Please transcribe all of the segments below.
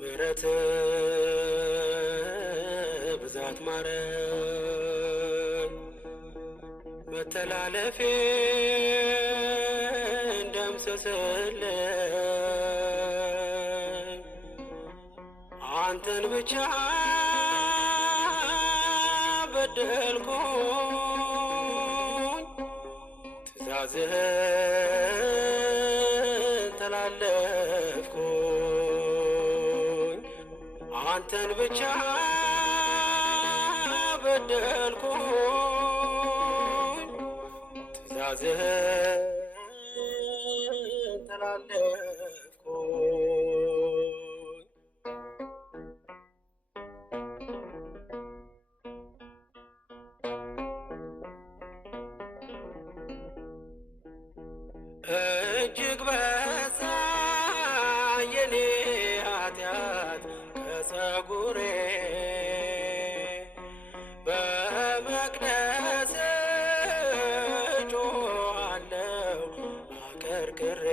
ምሕረት ብዛት ማረኝ መተላለፌን ደምስስልኝ አንተን ብቻ በደልኩኝ ትእዛዝህን ተላለፍኩኝ አንተን ብቻ በደልኩኝ ትእዛዝህን ተላለፍኩኝ እጅግ በዛ የኔ ኃጢአት ከጸጉሬ በመቅደስ እጮኻለሁ አቀርቅሬ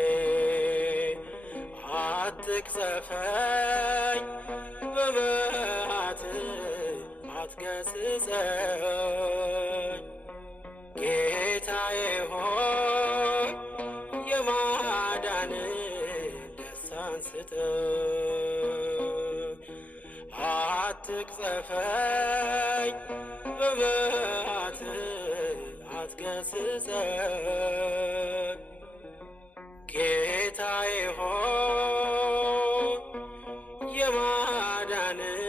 አትቅሰፈኝ በመዓትህ አትገሥጸኝ ጌታዬ ሆይ የማዳንን ደስታን ስጠኝ አትቅሰፈኝ በመዓትህ አትገሥጸኝ ጌታዬ ሆይ የማዳንን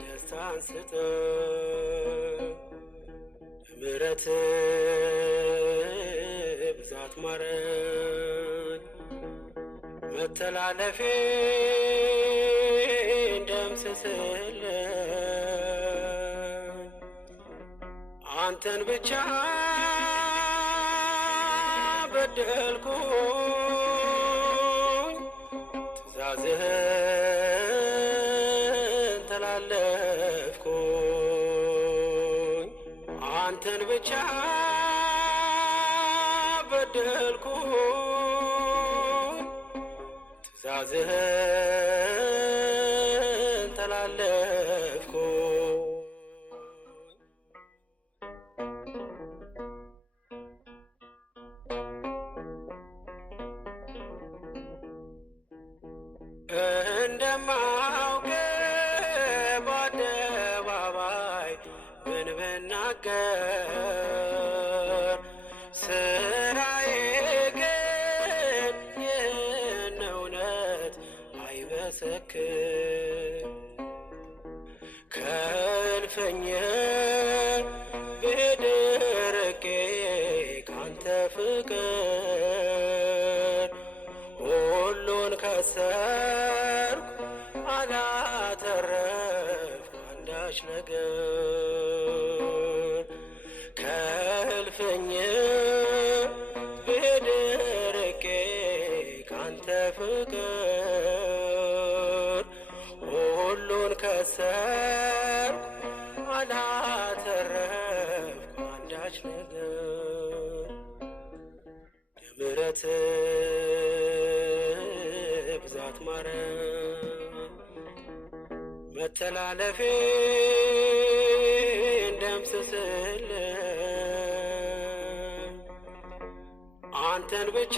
ደስታን ስጠኝ ምሕረት ብዛት ማረኝ መተላለፌን ደምስስልኝ አንተን ብቻ በደልኩኝ ትእዛዝህን ተላለፍኩኝ አንተን ብቻ በደልኩኝ ትእዛዝህን ተላለፍኩኝ እንደማውቅ በአደባባይ ምን ብናገር ስራዬ ግን ይህን እውነት አይመሰክር ከእልፍኝ ብሄድ ርቄ ካንተ ፍቅር ሁሉን ከሰርኩ አላተረፍኩ አንዳች ነገር ከእልፍኝ ብሄድ ርቄ ካንተ ፍቅር ሁሉን ከሰርኩ አላተረፍኩ አንዳች ነገር የምሕረት ብዛት ማረኝ መተላለፌን ደምስስልኝ አንተን ብቻ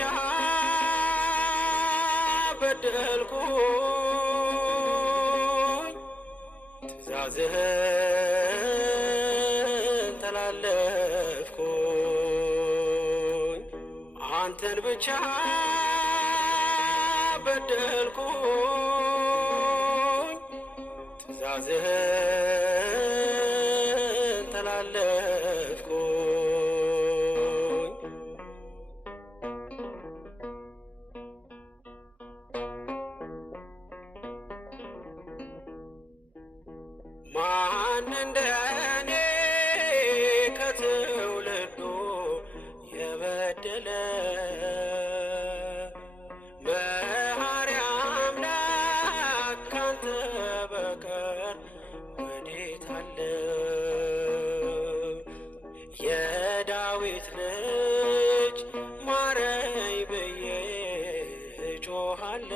በደልኩኝ ትእዛዝህን ተላለፍኩኝ አንተን ብቻ በደልኩኝ ትእዛዝህን ተላለፍኩኝ ማን እንደ እኔ ከትውልዱ የበደለ መሐሪ አምላክ ካንተ በቀር ወዴት አለ? የዳዊት ልጅ ማረኝ ብዬ እጮኻለሁ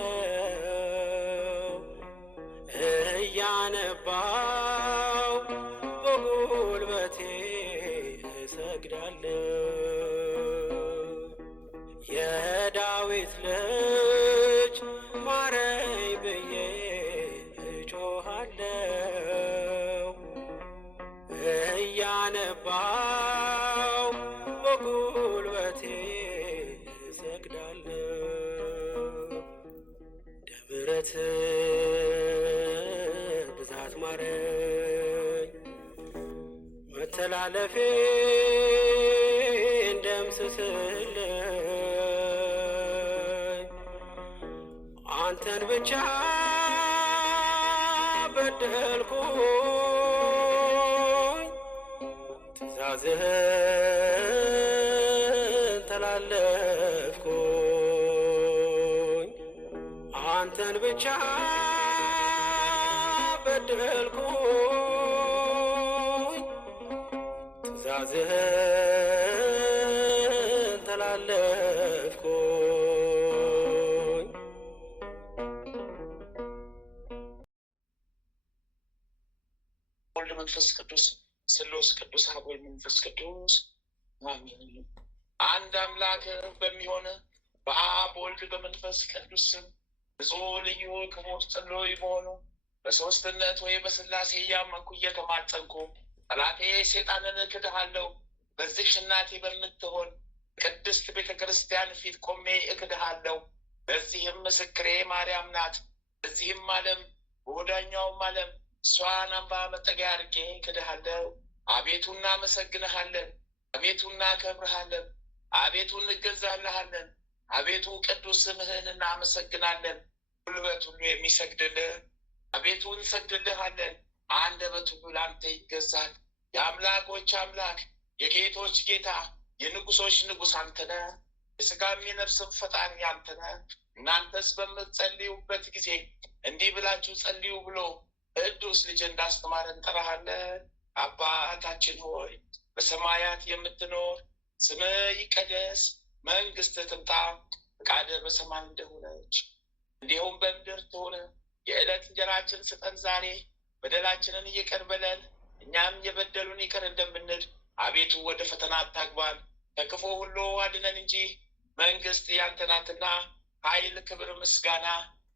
እያነባው በጉልበቴ እሰግዳለሁ። የዳዊት ልጅ ማረኝ ብዬ እጮኻለሁ። እያነባው በጉልበቴ እሰግዳለሁ። ደምረት ብዛት ማረኝ፣ መተላለፌን ደምስስልኝ። አንተን ብቻ በደልኩኝ፣ ትእዛዝህን ተላለፍኩኝ። አንተን ብቻ በደልኩኝ፣ ትእዛዝህን ተላለፍኩኝ። ወልድ መንፈስ ቅዱስ ስሉስ ቅዱስ አብ ወልድ መንፈስ ቅዱስ አሜን። አንድ አምላክ በሚሆን በአብ ወልድ በመንፈስ ቅዱስ ስም ንጹሕ ልዩ ክቡር ጽሉይ በሆኑ በሦስትነት ወይ በሥላሴ እያመንኩ እየተማጸንኩ ጠላቴ ሰይጣንን እክድሃለሁ። በዚህች እናቴ በምትሆን ቅድስት ቤተ ክርስቲያን ፊት ቆሜ እክድሃለሁ። በዚህም ምስክሬ ማርያም ናት። በዚህም ዓለም በወዳኛውም ዓለም እሷን አምባ መጠጊያ አድርጌ እክድሃለሁ። አቤቱ እናመሰግንሃለን፣ አቤቱ እናከብርሃለን፣ አቤቱ እንገዛልሃለን። አቤቱ ቅዱስ ስምህን እናመሰግናለን። ጉልበት ሁሉ የሚሰግድልህ አቤቱ እንሰግድልሃለን። አንደበት ሁሉ ለአንተ ይገዛል። የአምላኮች አምላክ የጌቶች ጌታ የንጉሶች ንጉሥ አንተ ነህ። የሥጋም የነፍስም ፈጣሪ አንተ ነህ። እናንተስ በምትጸልዩበት ጊዜ እንዲህ ብላችሁ ጸልዩ ብሎ ቅዱስ ልጅ እንዳስተማረ እንጠራሃለን። አባታችን ሆይ በሰማያት የምትኖር ስምህ ይቀደስ፣ መንግሥትህ ትምጣ፣ ፈቃድህ በሰማይ እንደሆነች እንዲሁም በምድር ትሁን። የዕለት እንጀራችንን ስጠን ዛሬ፣ በደላችንን ይቅር በለን እኛም የበደሉን ይቅር እንደምንል፣ አቤቱ ወደ ፈተና አታግባን ከክፉ ሁሉ አድነን እንጂ መንግሥት ያንተ ናትና ኃይል፣ ክብር፣ ምስጋና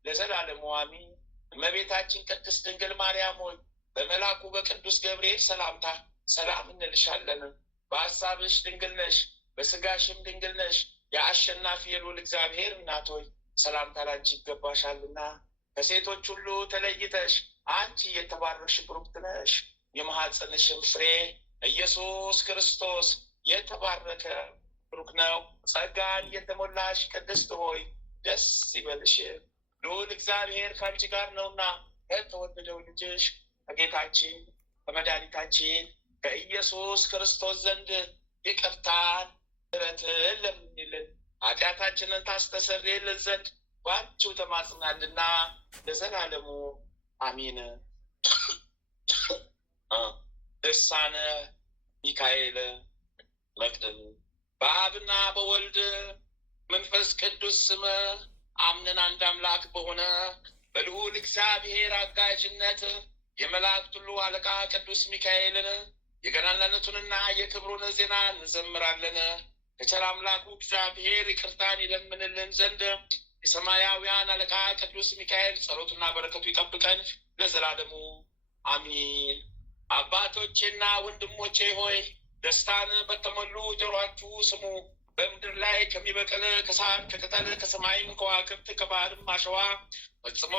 ለዘላለሙ አሜን። እመቤታችን ቅድስት ድንግል ማርያም ሆይ በመልአኩ በቅዱስ ገብርኤል ሰላምታ ሰላም እንልሻለን። በሐሳብሽ ድንግል ነሽ፣ በሥጋሽም ድንግል ነሽ። የአሸናፊ የልዑል እግዚአብሔር እናት ሆይ ሰላምታ ላንቺ ይገባሻልና ከሴቶች ሁሉ ተለይተሽ አንቺ የተባረክሽ ብሩክት ነሽ። የማኅፀንሽም ፍሬ ኢየሱስ ክርስቶስ የተባረከ ብሩክ ነው። ጸጋን የተሞላሽ ቅድስት ሆይ ደስ ይበልሽ፣ ልዑል እግዚአብሔር ከአንቺ ጋር ነውና ከተወደደው ልጅሽ ከጌታችን ከመድኃኒታችን ከኢየሱስ ክርስቶስ ዘንድ ይቅርታን ምሕረትን ለምኝልን ኃጢአታችንን ታስተሰርይልን ዘንድ ባንቺው ተማጽናልና ለዘላለሙ አሜን። ድርሳነ ሚካኤል መቅድም። በአብና በወልድ መንፈስ ቅዱስ ስም አምነን አንድ አምላክ በሆነ በልዑል እግዚአብሔር አጋዥነት የመላእክት ሁሉ አለቃ ቅዱስ ሚካኤልን የገናንነቱንና የክብሩን ዜና እንዘምራለን። ከቸር አምላኩ እግዚአብሔር ይቅርታን ይለምንልን ዘንድ የሰማያውያን አለቃ ቅዱስ ሚካኤል ጸሎቱና በረከቱ ይጠብቀን ለዘላለሙ አሚን። አባቶቼና ወንድሞቼ ሆይ ደስታን በተሞሉ ጆሮአችሁ ስሙ። በምድር ላይ ከሚበቅል ከሳር ከቅጠል ከሰማይም ከዋክብት ከባህርም አሸዋ ፈጽሞ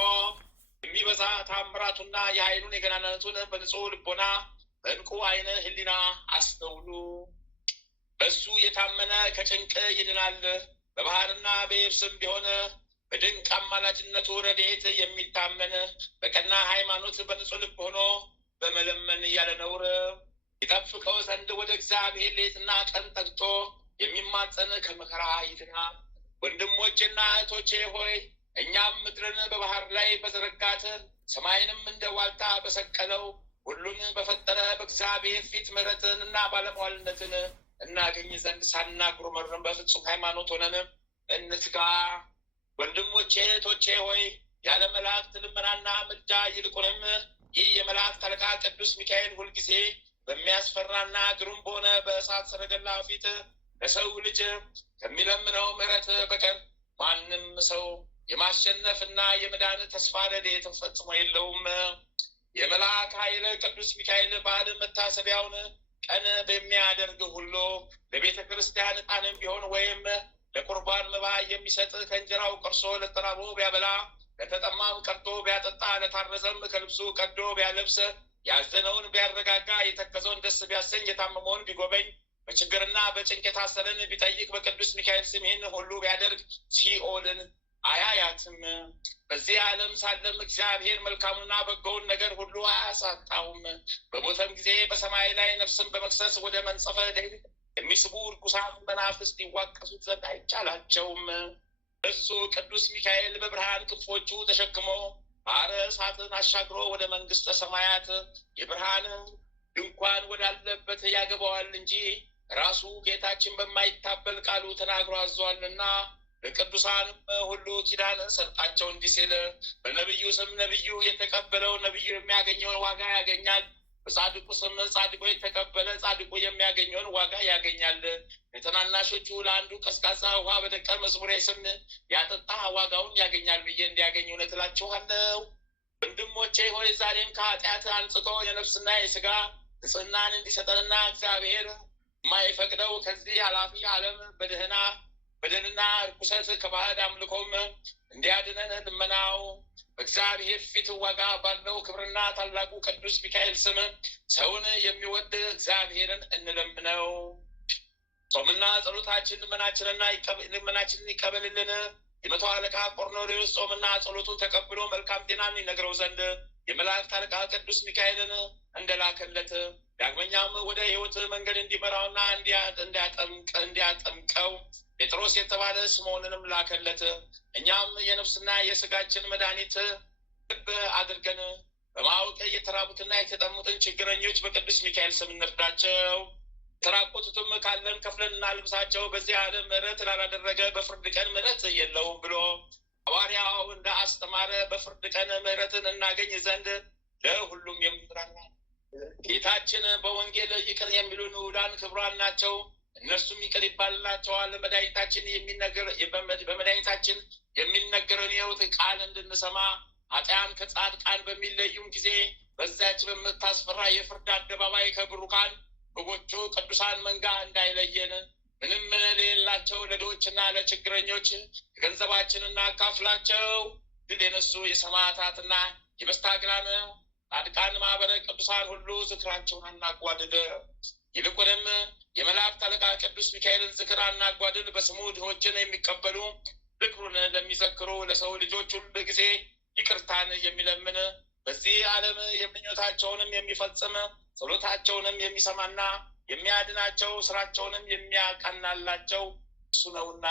የሚበዛ ታምራቱና የኃይሉን የገናንነቱን በንጹሕ ልቦና በዕንቁ ዓይነ ሕሊና አስተውሉ። በሱ የታመነ ከጭንቅ ይድናል። በባህርና በየብስም ቢሆን በድንቅ አማላጅነቱ ረድኤት የሚታመን በቀና ሃይማኖት በንጹሕ ልብ ሆኖ በመለመን ያለ ነውር ይጠብቀው ዘንድ ወደ እግዚአብሔር ሌትና ቀን ተግቶ የሚማጸን ከመከራ ይድናል። ወንድሞቼና እህቶቼ ሆይ እኛም ምድርን በባህር ላይ በዘረጋት ሰማይንም እንደ ዋልታ በሰቀለው ሁሉን በፈጠረ በእግዚአብሔር ፊት ምሕረትንና ባለሟልነትን እናገኝ ዘንድ ሳናጉረመርም በፍጹም ሃይማኖት ሆነን እንትጋ። ወንድሞቼ እህቶቼ ሆይ ያለ መላእክት ልመናና ምልጃ ይልቁንም ይህ የመላእክት አለቃ ቅዱስ ሚካኤል ሁልጊዜ በሚያስፈራና ግሩም በሆነ በእሳት ሰረገላ ፊት ለሰው ልጅ ከሚለምነው ምሕረት በቀር ማንም ሰው የማሸነፍና የመዳን ተስፋ ረድኤት ፈጽሞ የለውም። የመልአክ ኃይል ቅዱስ ሚካኤል በዓል መታሰቢያውን ቀን በሚያደርግ ሁሉ ለቤተ ክርስቲያን ዕጣንም ቢሆን ወይም ለቁርባን መባ የሚሰጥ ከእንጀራው ቆርሶ ለተራቦ ቢያበላ፣ ለተጠማም ቀርቶ ቢያጠጣ፣ ለታረዘም ከልብሱ ቀዶ ቢያለብስ፣ ያዘነውን ቢያረጋጋ፣ የተከዘውን ደስ ቢያሰኝ፣ የታመመውን ቢጎበኝ፣ በችግርና በጭንቅ የታሰረን ቢጠይቅ፣ በቅዱስ ሚካኤል ስም ይህን ሁሉ ቢያደርግ ሲኦልን አያያትም። በዚህ ዓለም ሳለም እግዚአብሔር መልካሙና በጎውን ነገር ሁሉ አያሳጣውም። በሞተም ጊዜ በሰማይ ላይ ነፍስን በመክሰስ ወደ መንጸፈ ደይን የሚስቡ ርኩሳን መናፍስት ይዋቀሱት ዘንድ አይቻላቸውም። እሱ ቅዱስ ሚካኤል በብርሃን ክንፎቹ ተሸክሞ ባሕረ እሳትን አሻግሮ ወደ መንግሥተ ሰማያት የብርሃን ድንኳን ወዳለበት ያገባዋል እንጂ ራሱ ጌታችን በማይታበል ቃሉ ተናግሮ አዟልና። ለቅዱሳንም ሁሉ ኪዳን ሰጣቸው እንዲህ ሲል፣ በነቢዩ ስም ነቢዩ የተቀበለው ነቢዩ የሚያገኘውን ዋጋ ያገኛል። በጻድቁ ስም ጻድቁ የተቀበለ ጻድቁ የሚያገኘውን ዋጋ ያገኛል። ለተናናሾቹ ለአንዱ ቀዝቃዛ ውሃ በደቀ መዝሙሬ ስም ያጠጣ ዋጋውን ያገኛል ብዬ እንዲያገኝ እውነት እላችኋለሁ። ወንድሞቼ ሆይ ዛሬም ከኃጢአት አንጽቶ የነፍስና የሥጋ ንጽሕናን እንዲሰጠንና እግዚአብሔር የማይፈቅደው ከዚህ ኃላፊ ዓለም በደልና ርኩሰት ከባዕድ አምልኮም እንዲያድነን ልመናው በእግዚአብሔር ፊት ዋጋ ባለው ክብርና ታላቁ ቅዱስ ሚካኤል ስም ሰውን የሚወድ እግዚአብሔርን እንለምነው። ጾምና ጸሎታችን ልመናችንን ይቀበልልን። የመቶ አለቃ ቆርኔሌዎስ ጾምና ጸሎቱን ተቀብሎ መልካም ጤናን ይነግረው ዘንድ የመላእክት አለቃ ቅዱስ ሚካኤልን እንደላከለት ዳግመኛም ወደ ሕይወት መንገድ እንዲመራውና እንዲያጠምቀው ጴጥሮስ የተባለ ስምዖንንም ላከለት። እኛም የነፍስና የሥጋችን መድኃኒት ልብ አድርገን በማወቅ የተራቡትና የተጠሙትን ችግረኞች በቅዱስ ሚካኤል ስም እንርዳቸው። የተራቆቱትም ካለን ከፍለን እናልብሳቸው። በዚህ ዓለም ምሕረት ላላደረገ በፍርድ ቀን ምሕረት የለውም ብሎ ሐዋርያው እንደ አስተማረ በፍርድ ቀን ምሕረትን እናገኝ ዘንድ ለሁሉም የሚራራ ጌታችን በወንጌል ይቅር የሚሉ ንዑዳን ክቡራን ናቸው፣ እነርሱም ይቅር ይባልላቸዋል። በመድኃኒታችን የሚነገረውን የሕይወት ቃል እንድንሰማ ኃጥአን ከጻድቃን በሚለዩም ጊዜ በዛች በምታስፈራ የፍርድ አደባባይ ከብሩካን በጎቹ ቅዱሳን መንጋ እንዳይለየን ምንም ለሌላቸው ለድሆችና ለችግረኞች ገንዘባችንና አካፍላቸው። ድል የነሱ የሰማዕታትና የመስተጋድላን ጻድቃን ማህበረ ቅዱሳን ሁሉ ዝክራቸውን አናጓድል። ይልቁንም የመላእክት አለቃ ቅዱስ ሚካኤልን ዝክር አናጓድል። በስሙ ድሆችን የሚቀበሉ ዝክሩን ለሚዘክሩ ለሰው ልጆች ሁሉ ጊዜ ይቅርታን የሚለምን በዚህ ዓለም የምኞታቸውንም የሚፈጽም ጸሎታቸውንም የሚሰማና የሚያድናቸው ስራቸውንም የሚያቀናላቸው እሱ ነውና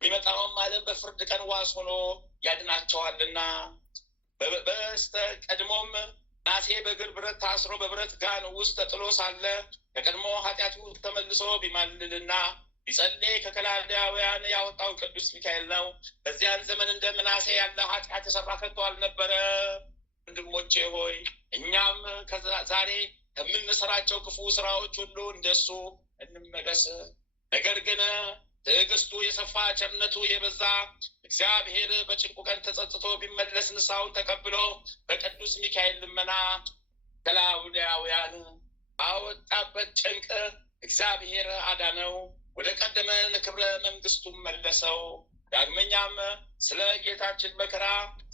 የሚመጣውም ዓለም በፍርድ ቀን ዋስ ሆኖ ያድናቸዋልና። በስተ ቀድሞም ናሴ በእግር ብረት ታስሮ በብረት ጋን ውስጥ ተጥሎ ሳለ ከቀድሞ ኃጢአቱ ተመልሶ ቢማልልና ቢጸልይ ከከላዳውያን ያወጣው ቅዱስ ሚካኤል ነው። በዚያን ዘመን እንደ ምናሴ ያለ ኃጢአት የሰራ ከቶ አልነበረ። ወንድሞቼ ሆይ እኛም ዛሬ ከምንሰራቸው ክፉ ስራዎች ሁሉ እንደሱ እንመለስ። ነገር ግን ትዕግስቱ የሰፋ ቸርነቱ የበዛ እግዚአብሔር በጭንቁ ቀን ተጸጽቶ ቢመለስ ንስሐውን ተቀብሎ በቅዱስ ሚካኤል ልመና ከላውዳውያን አወጣበት ጭንቅ እግዚአብሔር አዳነው፣ ወደ ቀደመ ክብረ መንግስቱም መለሰው። ዳግመኛም ስለ ጌታችን መከራ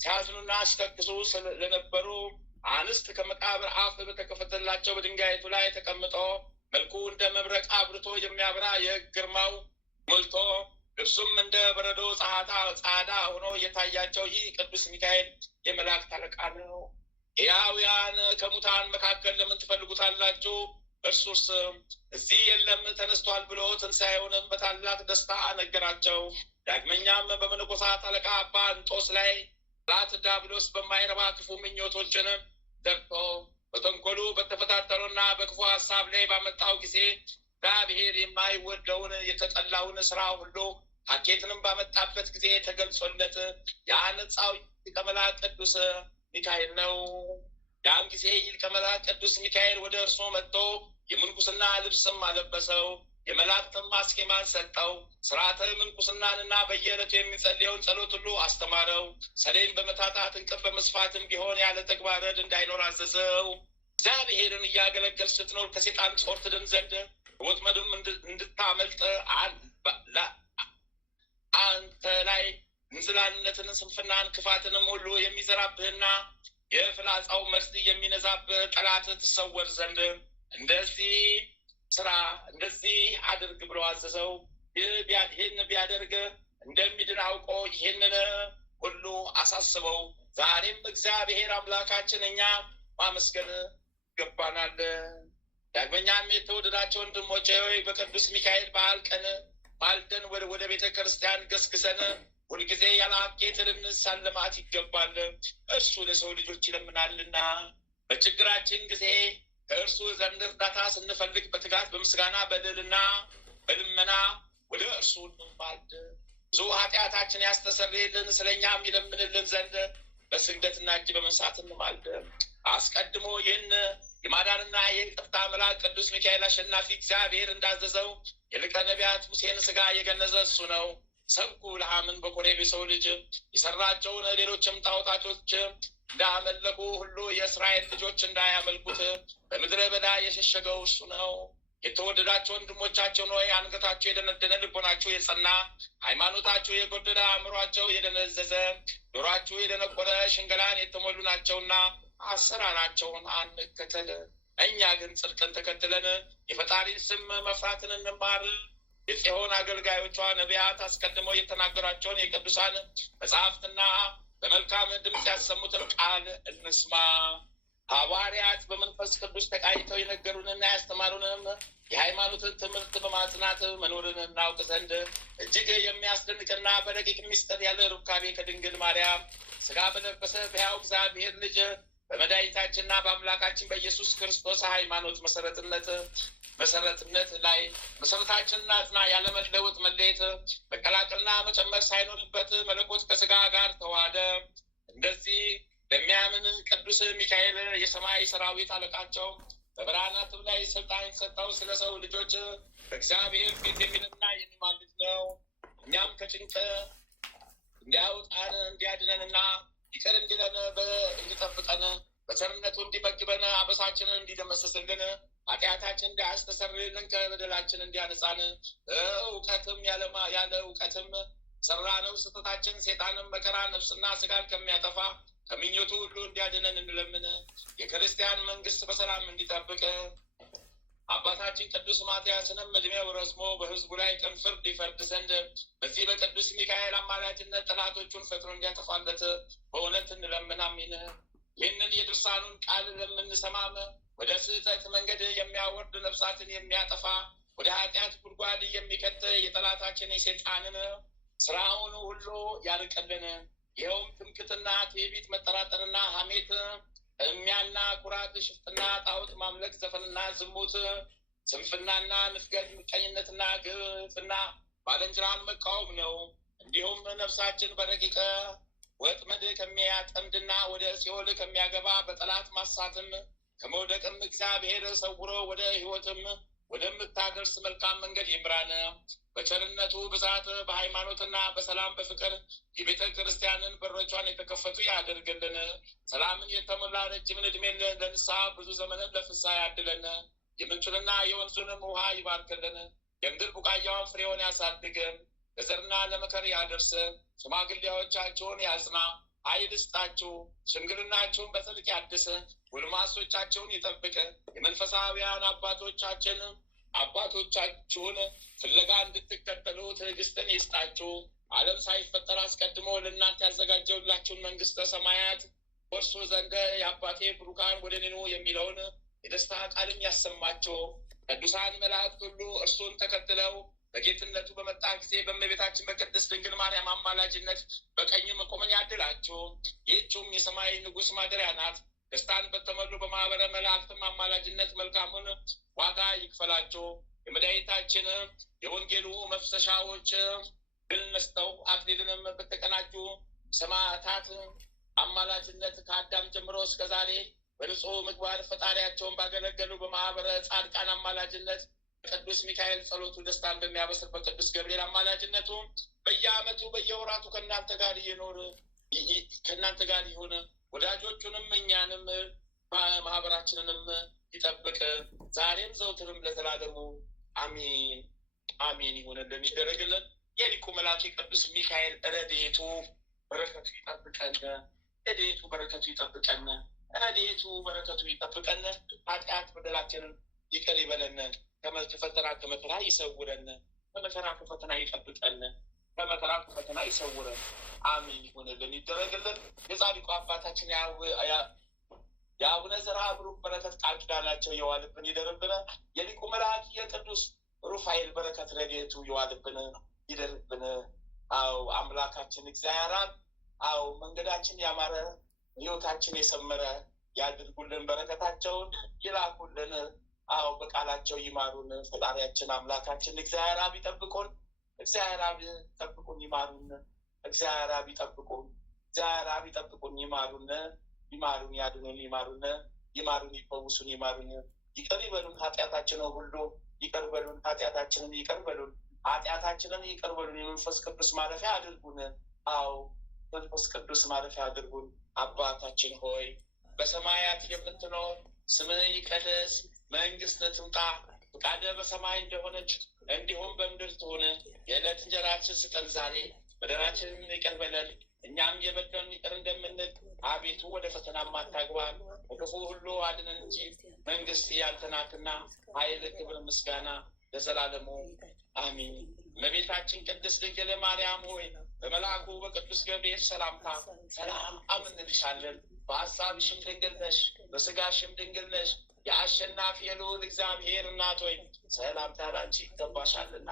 ሲያዝኑና ሲተክዙ ለነበሩ አንስት ከመቃብር አፍ በተከፈተላቸው በድንጋይቱ ላይ ተቀምጦ መልኩ እንደ መብረቅ አብርቶ የሚያበራ የግርማው ሞልቶ ልብሱም እንደ በረዶ ጻዳ ሆኖ እየታያቸው ይህ ቅዱስ ሚካኤል የመላእክት አለቃ ነው። ሕያውያን ከሙታን መካከል ለምን ትፈልጉታላችሁ? እርሱስ እዚህ የለም ተነስቷል ብሎ ትንሣኤውንም በታላቅ ደስታ ነገራቸው። ዳግመኛም በመነኮሳት አለቃ አባ እንጦስ ላይ ጠላት ዲያብሎስ በማይረባ ክፉ ምኞቶችን ዘርቶ በተንኮሉ በተፈታተሩና በክፉ ሀሳብ ላይ ባመጣው ጊዜ እግዚአብሔር የማይወደውን የተጠላውን ስራ ሁሉ ሀኬትንም ባመጣበት ጊዜ ተገልጾለት የአነጻው ሊቀ መላእክት ቅዱስ ሚካኤል ነው። ያን ጊዜ ሊቀ መላእክት ቅዱስ ሚካኤል ወደ እርሱ መጥቶ የምንኩስና ልብስም አለበሰው፣ የመላእክትም አስኬማን ሰጠው። ስርዓተ ምንኩስናንና በየዕለቱ የሚጸልየውን ጸሎት ሁሉ አስተማረው። ሰሌን በመታጣት እንቅብ በመስፋትም ቢሆን ያለ ተግባር ረድ እንዳይኖር አዘዘው። እግዚአብሔርን እያገለገል ስትኖር ከሴጣን ጾር ትድን ዘንድ ወጥመዱም እንድታመልጥ አንተ ላይ እንዝላልነትን፣ ስንፍናን፣ ክፋትንም ሁሉ የሚዘራብህና የፍላጻው መርዝ የሚነዛብህ ጠላት ትሰወር ዘንድ እንደዚህ ስራ እንደዚህ አድርግ ብሎ አዘዘው። ይህን ቢያደርግ እንደሚድን አውቆ ይህንን ሁሉ አሳስበው። ዛሬም እግዚአብሔር አምላካችን እኛ ማመስገን ይገባናል። ዳግመኛም የተወደዳቸው ወንድሞቼ ሆይ በቅዱስ ሚካኤል በዓል ቀን ማልደን ወደ ቤተ ክርስቲያን ገስግሰን ሁልጊዜ ያለ ሀኬት ልንሳለማት ይገባል። እርሱ ለሰው ልጆች ይለምናልና በችግራችን ጊዜ ከእርሱ ዘንድ እርዳታ ስንፈልግ በትጋት በምስጋና በልልና በልመና ወደ እርሱ እንማልድ። ብዙ ኃጢአታችን ያስተሰርይልን ስለኛም ይለምንልን ዘንድ በስግደትና እጅ በመንሳት እንማልድ። አስቀድሞ ይህን የማዳንና የይቅርታ መልአክ ቅዱስ ሚካኤል አሸናፊ እግዚአብሔር እንዳዘዘው የሊቀ ነቢያት ሙሴን ስጋ የገነዘ እሱ ነው። ሰብኩ ለሐምን በኮሬብ የሰው ልጅ የሰራቸውን ሌሎችም ጣዖታቶች እንዳመለኩ ሁሉ የእስራኤል ልጆች እንዳያመልኩት በምድረ በዳ የሸሸገው እሱ ነው። የተወደዳቸው ወንድሞቻቸውን ሆይ አንገታቸው የደነደነ ልቦናቸው የጸና ሃይማኖታቸው የጎደለ አእምሯቸው የደነዘዘ ጆሯቸው የደነቆረ ሽንገላን የተሞሉ ናቸውና አሰራራቸውን አንከተል። እኛ ግን ጽድቅን ተከትለን የፈጣሪን ስም መፍራትን እንማር። የጽዮን አገልጋዮቿ ነቢያት አስቀድመው የተናገሯቸውን የቅዱሳን መጽሐፍትና በመልካም ድምፅ ያሰሙትን ቃል እንስማ። ሐዋርያት በመንፈስ ቅዱስ ተቃኝተው የነገሩንና ያስተማሩንም የሃይማኖትን ትምህርት በማጽናት መኖርን እናውቅ ዘንድ እጅግ የሚያስደንቅና በረቂቅ ምስጢር ያለ ሩካቤ ከድንግል ማርያም ስጋ በለበሰ በሕያው እግዚአብሔር ልጅ በመድኃኒታችንና በአምላካችን በኢየሱስ ክርስቶስ ሃይማኖት መሰረትነት ላይ መሰረታችንና ጽና ያለመለወጥ መለየት መቀላቀልና መጨመር ሳይኖርበት መለኮት ከስጋ ጋር ተዋሃደ። እንደዚህ ለሚያምን ቅዱስ ሚካኤል የሰማይ ሰራዊት አለቃቸው በብርሃናትም ላይ ስልጣን የተሰጠው ስለ ሰው ልጆች በእግዚአብሔር ፊት የሚልና የሚማልድ ነው። እኛም ከጭንቅ እንዲያወጣን እንዲያድነንና ይቅር እንዲለን እንዲጠብቀን በቸርነቱ እንዲመግበን አበሳችንን እንዲደመስስልን ኃጢአታችን እንዳያስተሰርይልን ከበደላችን እንዲያነጻን እውቀትም ያለ እውቀትም ሰራነው ስህተታችን ሴጣንን መከራ ነፍስና ስጋን ከሚያጠፋ ከምኞቱ ሁሉ እንዲያድነን እንለምን። የክርስቲያን መንግስት በሰላም እንዲጠብቅ አባታችን ቅዱስ ማትያስንም እድሜው ረዝሞ በሕዝቡ ላይ ቅን ፍርድ ይፈርድ ዘንድ በዚህ በቅዱስ ሚካኤል አማላጅነት ጠላቶቹን ፈጥኖ እንዲያጠፋለት በእውነት እንለምን። አሜን። ይህንን የድርሳኑን ቃል ለምንሰማም ወደ ስህተት መንገድ የሚያወርድ ነፍሳትን የሚያጠፋ ወደ ኃጢአት ጉድጓድ የሚከት የጠላታችን የሴጣንን ስራውን ሁሉ ያርቅልን። ይኸውም ትምክትና፣ ትዕቢት፣ መጠራጠርና ሐሜት፣ እሚያና ኩራት፣ ሽፍትና፣ ጣዖት ማምለክ፣ ዘፈንና ዝሙት፣ ስንፍናና ንፍገት፣ ምቀኝነትና ግፍና ባልንጀራን መቃወም ነው። እንዲሁም ነፍሳችን በረቂቀ ወጥመድ ከሚያጠምድና ወደ ሲኦል ከሚያገባ በጠላት ማሳትም ከመውደቅም እግዚአብሔር ሰውሮ ወደ ሕይወትም ወደምታደርስ መልካም መንገድ ይምራን። በቸርነቱ ብዛት በሃይማኖትና በሰላም በፍቅር የቤተ ክርስቲያንን በሮቿን የተከፈቱ ያደርግልን። ሰላምን የተሞላ ረጅምን ዕድሜን ለንስሐ ብዙ ዘመንን ለፍስሐ ያድለን። የምንጩንና የወንዙንም ውሃ ይባርክልን። የምድር ቡቃያዋን ፍሬውን ያሳድግ። ለዘርና ለመከር ያደርስ። ሽማግሌዎቻቸውን ያጽና፣ ኃይል ይስጣችሁ። ሽምግልናቸውን በጽድቅ ያድስ። ጎልማሶቻቸውን ይጠብቅ። የመንፈሳዊያን አባቶቻችሁን ፍለጋ እንድትከተሉ ትዕግስትን ይስጣችሁ። ዓለም ሳይፈጠር አስቀድሞ ለእናንተ ያዘጋጀውላችሁን መንግስተ ሰማያት ወርሱ ዘንድ የአባቴ ብሩካን ወደ እኔ ኑ የሚለውን የደስታ ቃልም ያሰማችሁ። ቅዱሳን መላእክት ሁሉ እርሱን ተከትለው በጌትነቱ በመጣ ጊዜ በእመቤታችን በቅድስት ድንግል ማርያም አማላጅነት በቀኙ መቆምን ያድላችሁ። ይህችውም የሰማይ ንጉሥ ማደሪያ ናት። ደስታን በተሞሉ በማህበረ መላእክትም አማላጅነት መልካሙን ዋጋ ይክፈላችሁ። የመድኃኒታችን የወንጌሉ መፍሰሻዎች ድል ነስተው አክሊልንም በተቀናጁ ሰማዕታት አማላጅነት ከአዳም ጀምሮ እስከ ዛሬ በንጹሕ ምግባር ፈጣሪያቸውን ባገለገሉ በማህበረ ጻድቃን አማላጅነት ቅዱስ ሚካኤል ጸሎቱ ደስታን በሚያበስር በቅዱስ ገብርኤል አማላጅነቱ በየዓመቱ በየወራቱ ከእናንተ ጋር ይሁን። ወዳጆቹንም እኛንም ማህበራችንንም ይጠብቅ ዛሬም ዘውትርም ለዘላለሙ አሜን አሜን ይሁን። እንደሚደረግልን የሊቁ መልአክ ቅዱስ ሚካኤል ረድኤቱ በረከቱ ይጠብቀን። ረድኤቱ በረከቱ ይጠብቀን። ረድኤቱ በረከቱ ይጠብቀን። ኃጢአት በደላችንን ይቅር ይበለን። ከፈተና ከመከራ ይሰውረን። ከመከራ ከፈተና ይጠብቀን። ከመከራ ከፈተና ይሰውረን። አሜን ይሁንልን ይደረግልን። የጻድቁ አባታችን የአቡነ ዘርዓ ብሩክ በረከት ቃል ኪዳናቸው የዋልብን ይደርብን። የሊቁ መልአክ የቅዱስ ሩፋኤል በረከት ረድኤቱ የዋልብን ይደርብን። አዎ አምላካችን እግዚአብሔር አዎ መንገዳችን ያማረ ሕይወታችን የሰመረ ያድርጉልን። በረከታቸውን ይላኩልን። አዎ በቃላቸው ይማሩን። ፈጣሪያችን አምላካችን እግዚአብሔር አብ ይጠብቁን። እግዚአብሔር አብ ይጠብቁን ይማሩን። እግዚአብሔር አብ ይጠብቁን። እግዚአብሔር አብ ይጠብቁን ይማሩን። ይማሩን ያድኑን ይማሩን። ይማሩን ይፈውሱን ይማሩን። ይቅር ይበሉን ኃጢአታችንን ሁሉ ይቅር በሉን። ኃጢአታችንን ይቅር በሉን። ኃጢአታችንን ይቅር በሉን። የመንፈስ ቅዱስ ማረፊያ አድርጉን። አዎ መንፈስ ቅዱስ ማረፊያ አድርጉን። አባታችን ሆይ በሰማያት የምትኖር ስምህ ይቀደስ፣ መንግስትህ ትምጣ፣ ፈቃድህ በሰማይ እንደሆነች እንዲሁም በምድር ትሁን። የዕለት እንጀራችንን ስጠን ዛሬ፣ በደላችንን ይቅር በለን እኛም የበደሉንን ይቅር እንደምንል፣ አቤቱ ወደ ፈተና አታግባን ከክፉ ሁሉ አድነን እንጂ መንግስት ያንተ ናትና ኃይል፣ ክብር፣ ምስጋና ለዘላለሙ አሜን። እመቤታችን ቅድስት ድንግል ማርያም ሆይ በመልአኩ በቅዱስ ገብርኤል ሰላምታ ሰላም እንልሻለን። በሀሳብሽም ድንግል ነሽ፣ በስጋሽም ድንግል ነሽ። የአሸናፊ የልዑል እግዚአብሔር እናት ሆይ ሰላምታ ላንቺ ይገባሻልና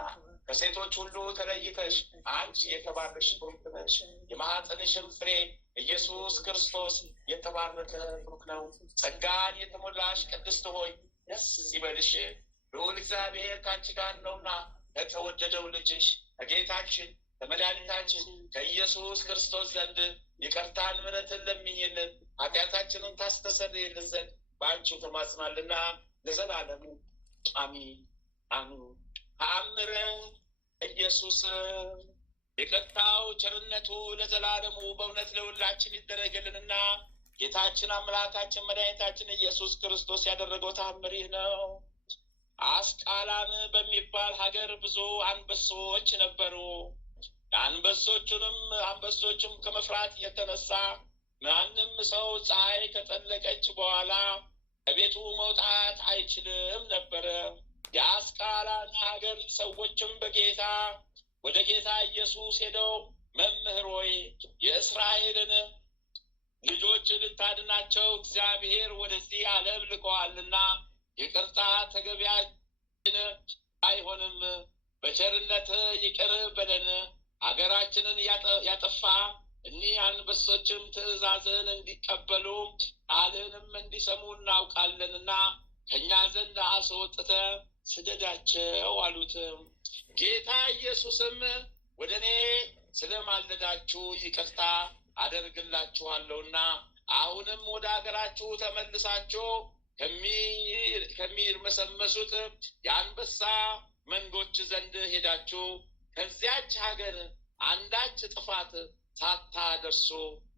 ከሴቶች ሁሉ ተለይተሽ አንቺ የተባረክሽ ብሩክ ነሽ። የማኅፀንሽም ፍሬ ኢየሱስ ክርስቶስ የተባረከ ብሩክ ነው። ጸጋን የተሞላሽ ቅድስት ሆይ ደስ ይበልሽ፣ ልዑል እግዚአብሔር ከአንቺ ጋር ነውና ከተወደደው ልጅሽ ከጌታችን ከመድኃኒታችን ከኢየሱስ ክርስቶስ ዘንድ ይቅርታን ምሕረትን ለምኝልን ኃጢአታችንን ታስተሰርይልን ዘንድ በአንቺው ተማጽናልና ለዘላለሙ አሜን አሜን። ተአምረ ኢየሱስ የቀጣው ቸርነቱ ለዘላለሙ በእውነት ለሁላችን ይደረግልንና ጌታችን አምላካችን መድኃኒታችን ኢየሱስ ክርስቶስ ያደረገው ተአምር ይህ ነው። አስቃላን በሚባል ሀገር ብዙ አንበሶች ነበሩ። አንበሶችም ከመፍራት የተነሳ ማንም ሰው ፀሐይ ከጠለቀች በኋላ ከቤቱ መውጣት አይችልም ነበረ። የአስቃላን ሀገር ሰዎችም ወደ ጌታ ኢየሱስ ሄደው መምህር ሆይ የእስራኤልን ልጆች ልታድናቸው እግዚአብሔር ወደዚህ ዓለም ልከዋልና ይቅርታ ተገቢያችን አይሆንም፣ በቸርነት ይቅር በለን። ሀገራችንን ያጠፋ እኒህ አንበሶችም ትእዛዝን እንዲቀበሉ ቃልንም እንዲሰሙ እናውቃለንና ከእኛ ዘንድ አስወጥተ ስደዳቸው አሉት። ጌታ ኢየሱስም ወደ እኔ ስለማለዳችሁ ይቅርታ አደርግላችኋለሁና አሁንም ወደ ሀገራችሁ ተመልሳችሁ ከሚርመሰመሱት የአንበሳ መንጎች ዘንድ ሄዳችሁ ከዚያች ሀገር አንዳች ጥፋት ሳታደርሱ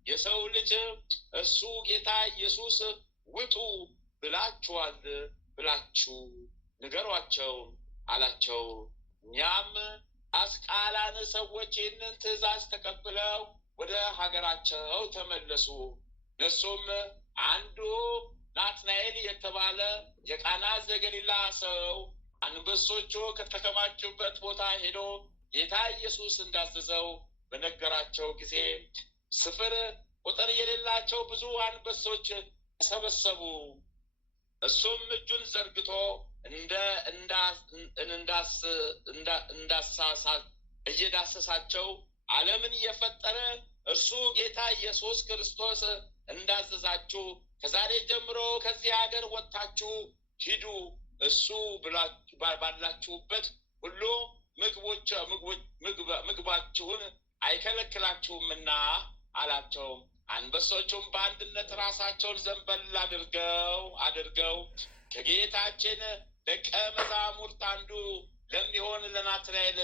የሰው ልጅ እርሱ ጌታ ኢየሱስ ውጡ ብላችኋል ብላችሁ ንገሯቸው አላቸው። እኛም አስቃላን ሰዎች ይህንን ትእዛዝ ተቀብለው ወደ ሀገራቸው ተመለሱ። እነሱም አንዱ ናትናኤል የተባለ የቃና ዘገሊላ ሰው አንበሶቹ ከተከማቹበት ቦታ ሄዶ ጌታ ኢየሱስ እንዳዘዘው በነገራቸው ጊዜ ስፍር ቁጥር የሌላቸው ብዙ አንበሶች ተሰበሰቡ። እሱም እጁን ዘርግቶ እየዳሰሳቸው ዓለምን የፈጠረ እርሱ ጌታ ኢየሱስ ክርስቶስ እንዳዘዛችሁ ከዛሬ ጀምሮ ከዚህ ሀገር ወጥታችሁ ሂዱ፣ እሱ ባላችሁበት ሁሉ ምግባችሁን አይከለክላችሁምና አላቸው። አንበሶቹም በአንድነት ራሳቸውን ዘንበል አድርገው ከጌታችን ደቀ መዛሙርት አንዱ ለሚሆን ለናትናኤል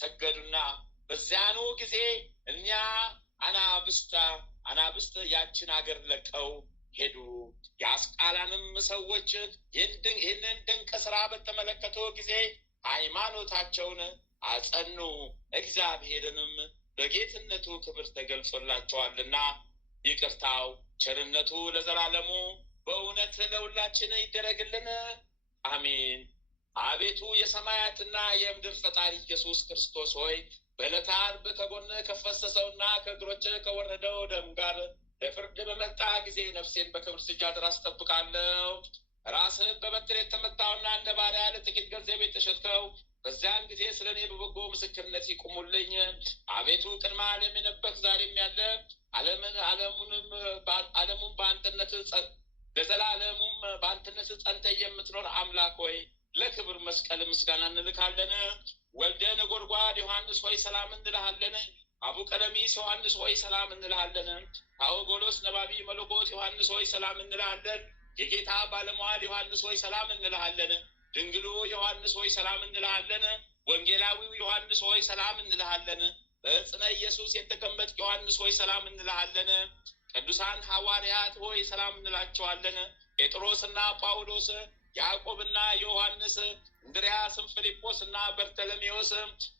ሰገዱና በዚያኑ ጊዜ እኛ አናብስት ያችን አገር ለቀው ሄዱ። የአስቃላንም ሰዎች ይህንን ድንቅ ስራ በተመለከቱ ጊዜ ሃይማኖታቸውን አጸኑ፣ እግዚአብሔርንም በጌትነቱ ክብር ተገልጾላቸዋልና ይቅርታው ቸርነቱ ለዘላለሙ በእውነት ለሁላችን ይደረግልን፣ አሜን። አቤቱ የሰማያትና የምድር ፈጣሪ ኢየሱስ ክርስቶስ ሆይ በዕለተ ዓርብ ከጎንህ ከፈሰሰውና ከእግሮች ከወረደው ደም ጋር ለፍርድ በመጣ ጊዜ ነፍሴን በክብር ስጃት አስጠብቃለሁ። ራስህ በበትር የተመታውና እንደ ባሪያ ለጥቂት ገንዘብ የተሸጥከው በዚያን ጊዜ ስለ እኔ በበጎ ምስክርነት ይቁሙልኝ። አቤቱ ቅድመ ዓለም የነበርክ ዛሬም ያለ ዓለሙን በአንድነት ለዘላለሙም በአንድነት ጸንተህ የምትኖር አምላክ ሆይ ለክብር መስቀል ምስጋና እንልካለን። ወልደ ነጎድጓድ ዮሐንስ ሆይ ሰላም እንልሃለን። አቡ ቀለሚስ ዮሐንስ ሆይ ሰላም እንልሃለን። አውጎሎስ ነባቢ መለኮት ዮሐንስ ሆይ ሰላም እንልሃለን። የጌታ ባለሟል ዮሐንስ ሆይ ሰላም እንልሃለን። ድንግሉ ዮሐንስ ሆይ ሰላም እንልሃለን። ወንጌላዊው ዮሐንስ ሆይ ሰላም እንልሃለን። በዕፀ ኢየሱስ የተቀመጥክ ዮሐንስ ሆይ ሰላም እንልሃለን። ቅዱሳን ሐዋርያት ሆይ ሰላም እንላቸዋለን። ጴጥሮስና ጳውሎስ፣ ያዕቆብና ዮሐንስ፣ እንድርያስም ፊልጶስና በርተሎሜዎስ፣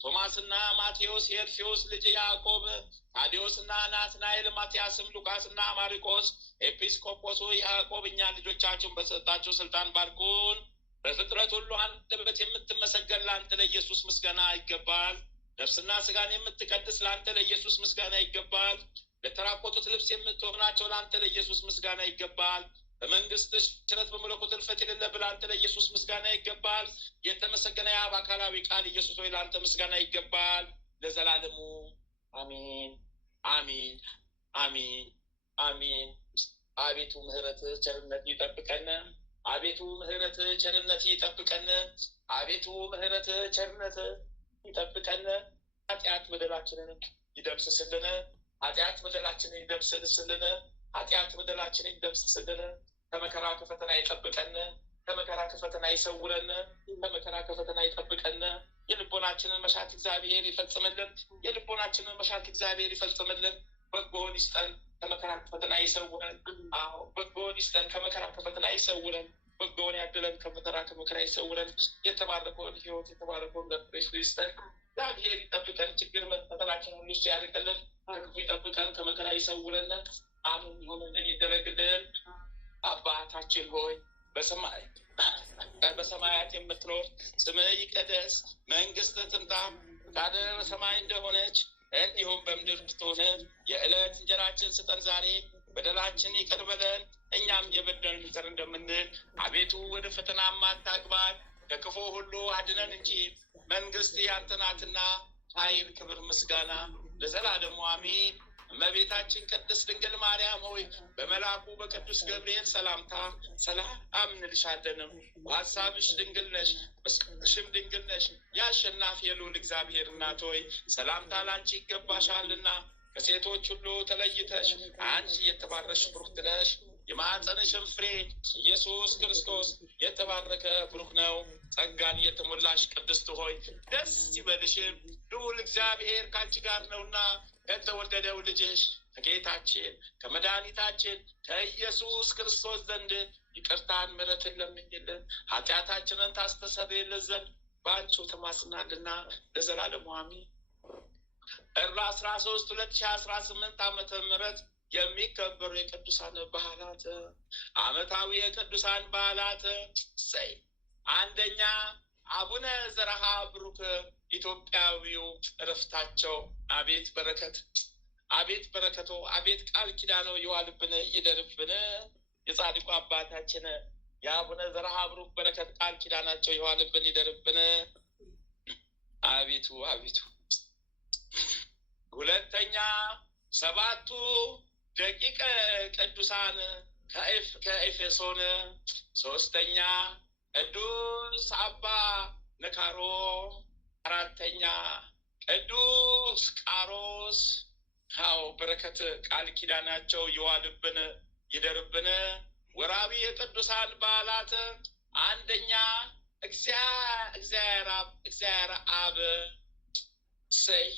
ቶማስና ማቴዎስ፣ የእልፌዎስ ልጅ ያዕቆብ፣ ታዴዎስና ናትናኤል፣ ማትያስም፣ ሉቃስና ማርቆስ፣ ኤጲስቆጶሱ ያዕቆብ እኛ ልጆቻችሁን በሰጣችሁ ስልጣን ባርኩን። በፍጥረት ሁሉ አንደበት የምትመሰገን ለአንተ ለኢየሱስ ምስጋና ይገባል። ነፍስና ስጋን የምትቀድስ ለአንተ ለኢየሱስ ምስጋና ይገባል። ለተራቆቱት ልብስ የምትሆናቸው ለአንተ ለኢየሱስ ምስጋና ይገባል። በመንግስት ሽረት በመለኮት እልፈት የሌለብህ ለአንተ ለኢየሱስ ምስጋና ይገባል። የተመሰገነ የአብ አካላዊ ቃል ኢየሱስ ሆይ ለአንተ ምስጋና ይገባል ለዘላለሙ አሜን፣ አሜን፣ አሜን፣ አሜን። አቤቱ ምሕረት ቸርነት ይጠብቀን። አቤቱ ምሕረት ቸርነት ይጠብቀን። አቤቱ ምሕረት ቸርነት ይጠብቀን። ኃጢአት በደላችንን ይደምስስልን። ኃጢአት በደላችንን ይደምስስልን። ኃጢአት በደላችንን ይደምስስልን። ከመከራ ከፈተና ይጠብቀን። ከመከራ ከፈተና ይሰውረን። ከመከራ ከፈተና ይጠብቀን። የልቦናችንን መሻት እግዚአብሔር ይፈጽምልን። የልቦናችንን መሻት እግዚአብሔር ይፈጽምልን። በጎን ይስጠን፣ ከመከራ ከፈተና ይሰውረን። አዎ በጎን ይስጠን፣ ከመከራ ከፈተና ይሰውረን። በጎን ያድለን፣ ከፈተና ከመከራ ይሰውረን። የተባረከውን ሕይወት የተባረከውን ለፍሬሽ ይስጠን። እግዚአብሔር ይጠብቀን። ችግር ፈተናችን ሁሉ እሱ ያርቅልን። ከክፉ ይጠብቀን፣ ከመከራ ይሰውረን። አሜን ይሁንልን፣ ይደረግልን። አባታችን ሆይ በሰማያት የምትኖር ስምህ ይቀደስ፣ መንግስትህ ትምጣ፣ ፈቃድህ በሰማይ እንደሆነች እንዲሁም በምድር ትሁን። የዕለት እንጀራችንን ስጠን ዛሬ፣ በደላችን ይቅር በለን እኛም የበደሉንን ይቅር እንደምንል፣ አቤቱ ወደ ፈተና አታግባን ከክፉ ሁሉ አድነን እንጂ መንግስት ያንተ ናትና ኃይል፣ ክብር፣ ምስጋና ለዘላለሙ አሜን። እመቤታችን ቅድስት ድንግል ማርያም ሆይ በመልአኩ በቅዱስ ገብርኤል ሰላምታ ሰላም እንልሻለን። በሐሳብሽ ድንግል ነሽ፣ በስጋሽም ድንግል ነሽ። የአሸናፊ የልዑል እግዚአብሔር እናት ሆይ ሰላምታ ላንቺ ይገባሻልና ከሴቶች ሁሉ ተለይተሽ አንቺ የተባረክሽ ብሩክት ነሽ። የማኅፀንሽም ፍሬ ኢየሱስ ክርስቶስ የተባረከ ብሩክ ነው። ጸጋን የተሞላሽ ቅድስት ሆይ ደስ ይበልሽ፣ ልዑል እግዚአብሔር ከአንቺ ጋር ነውና ከተወደደው ልጅሽ ከጌታችን ከመድኃኒታችን ከኢየሱስ ክርስቶስ ዘንድ ይቅርታን ምሕረትን ለምኝልን ኃጢአታችንን ታስተሰርይልን ዘንድ በአንቺው ተማጽናልና ለዘላለሙ አሜን። ጥር 13 2018 ዓመተ ምህረት የሚከበሩ የቅዱሳን በዓላት። ዓመታዊ የቅዱሳን በዓላት ሰይ አንደኛ አቡነ ዘርዓ ብሩክ ኢትዮጵያዊው ዕረፍታቸው። አቤት በረከት፣ አቤት በረከቶ፣ አቤት ቃል ኪዳኖ ይዋልብን ይደርብን። የጻድቁ አባታችን የአቡነ ዘርዓ ብሩክ በረከት ቃል ኪዳናቸው ይዋልብን ይደርብን። አቤቱ አቤቱ። ሁለተኛ ሰባቱ ደቂቀ ቅዱሳን ከኤፌሶን። ሶስተኛ ቅዱስ አባ ነካሮ። አራተኛ ቅዱስ ቃሮስ። አዎ በረከት ቃል ኪዳናቸው ይዋልብን ይደርብን። ወራዊ የቅዱሳን በዓላት አንደኛ እግዚአብሔር አብ ሰይ፣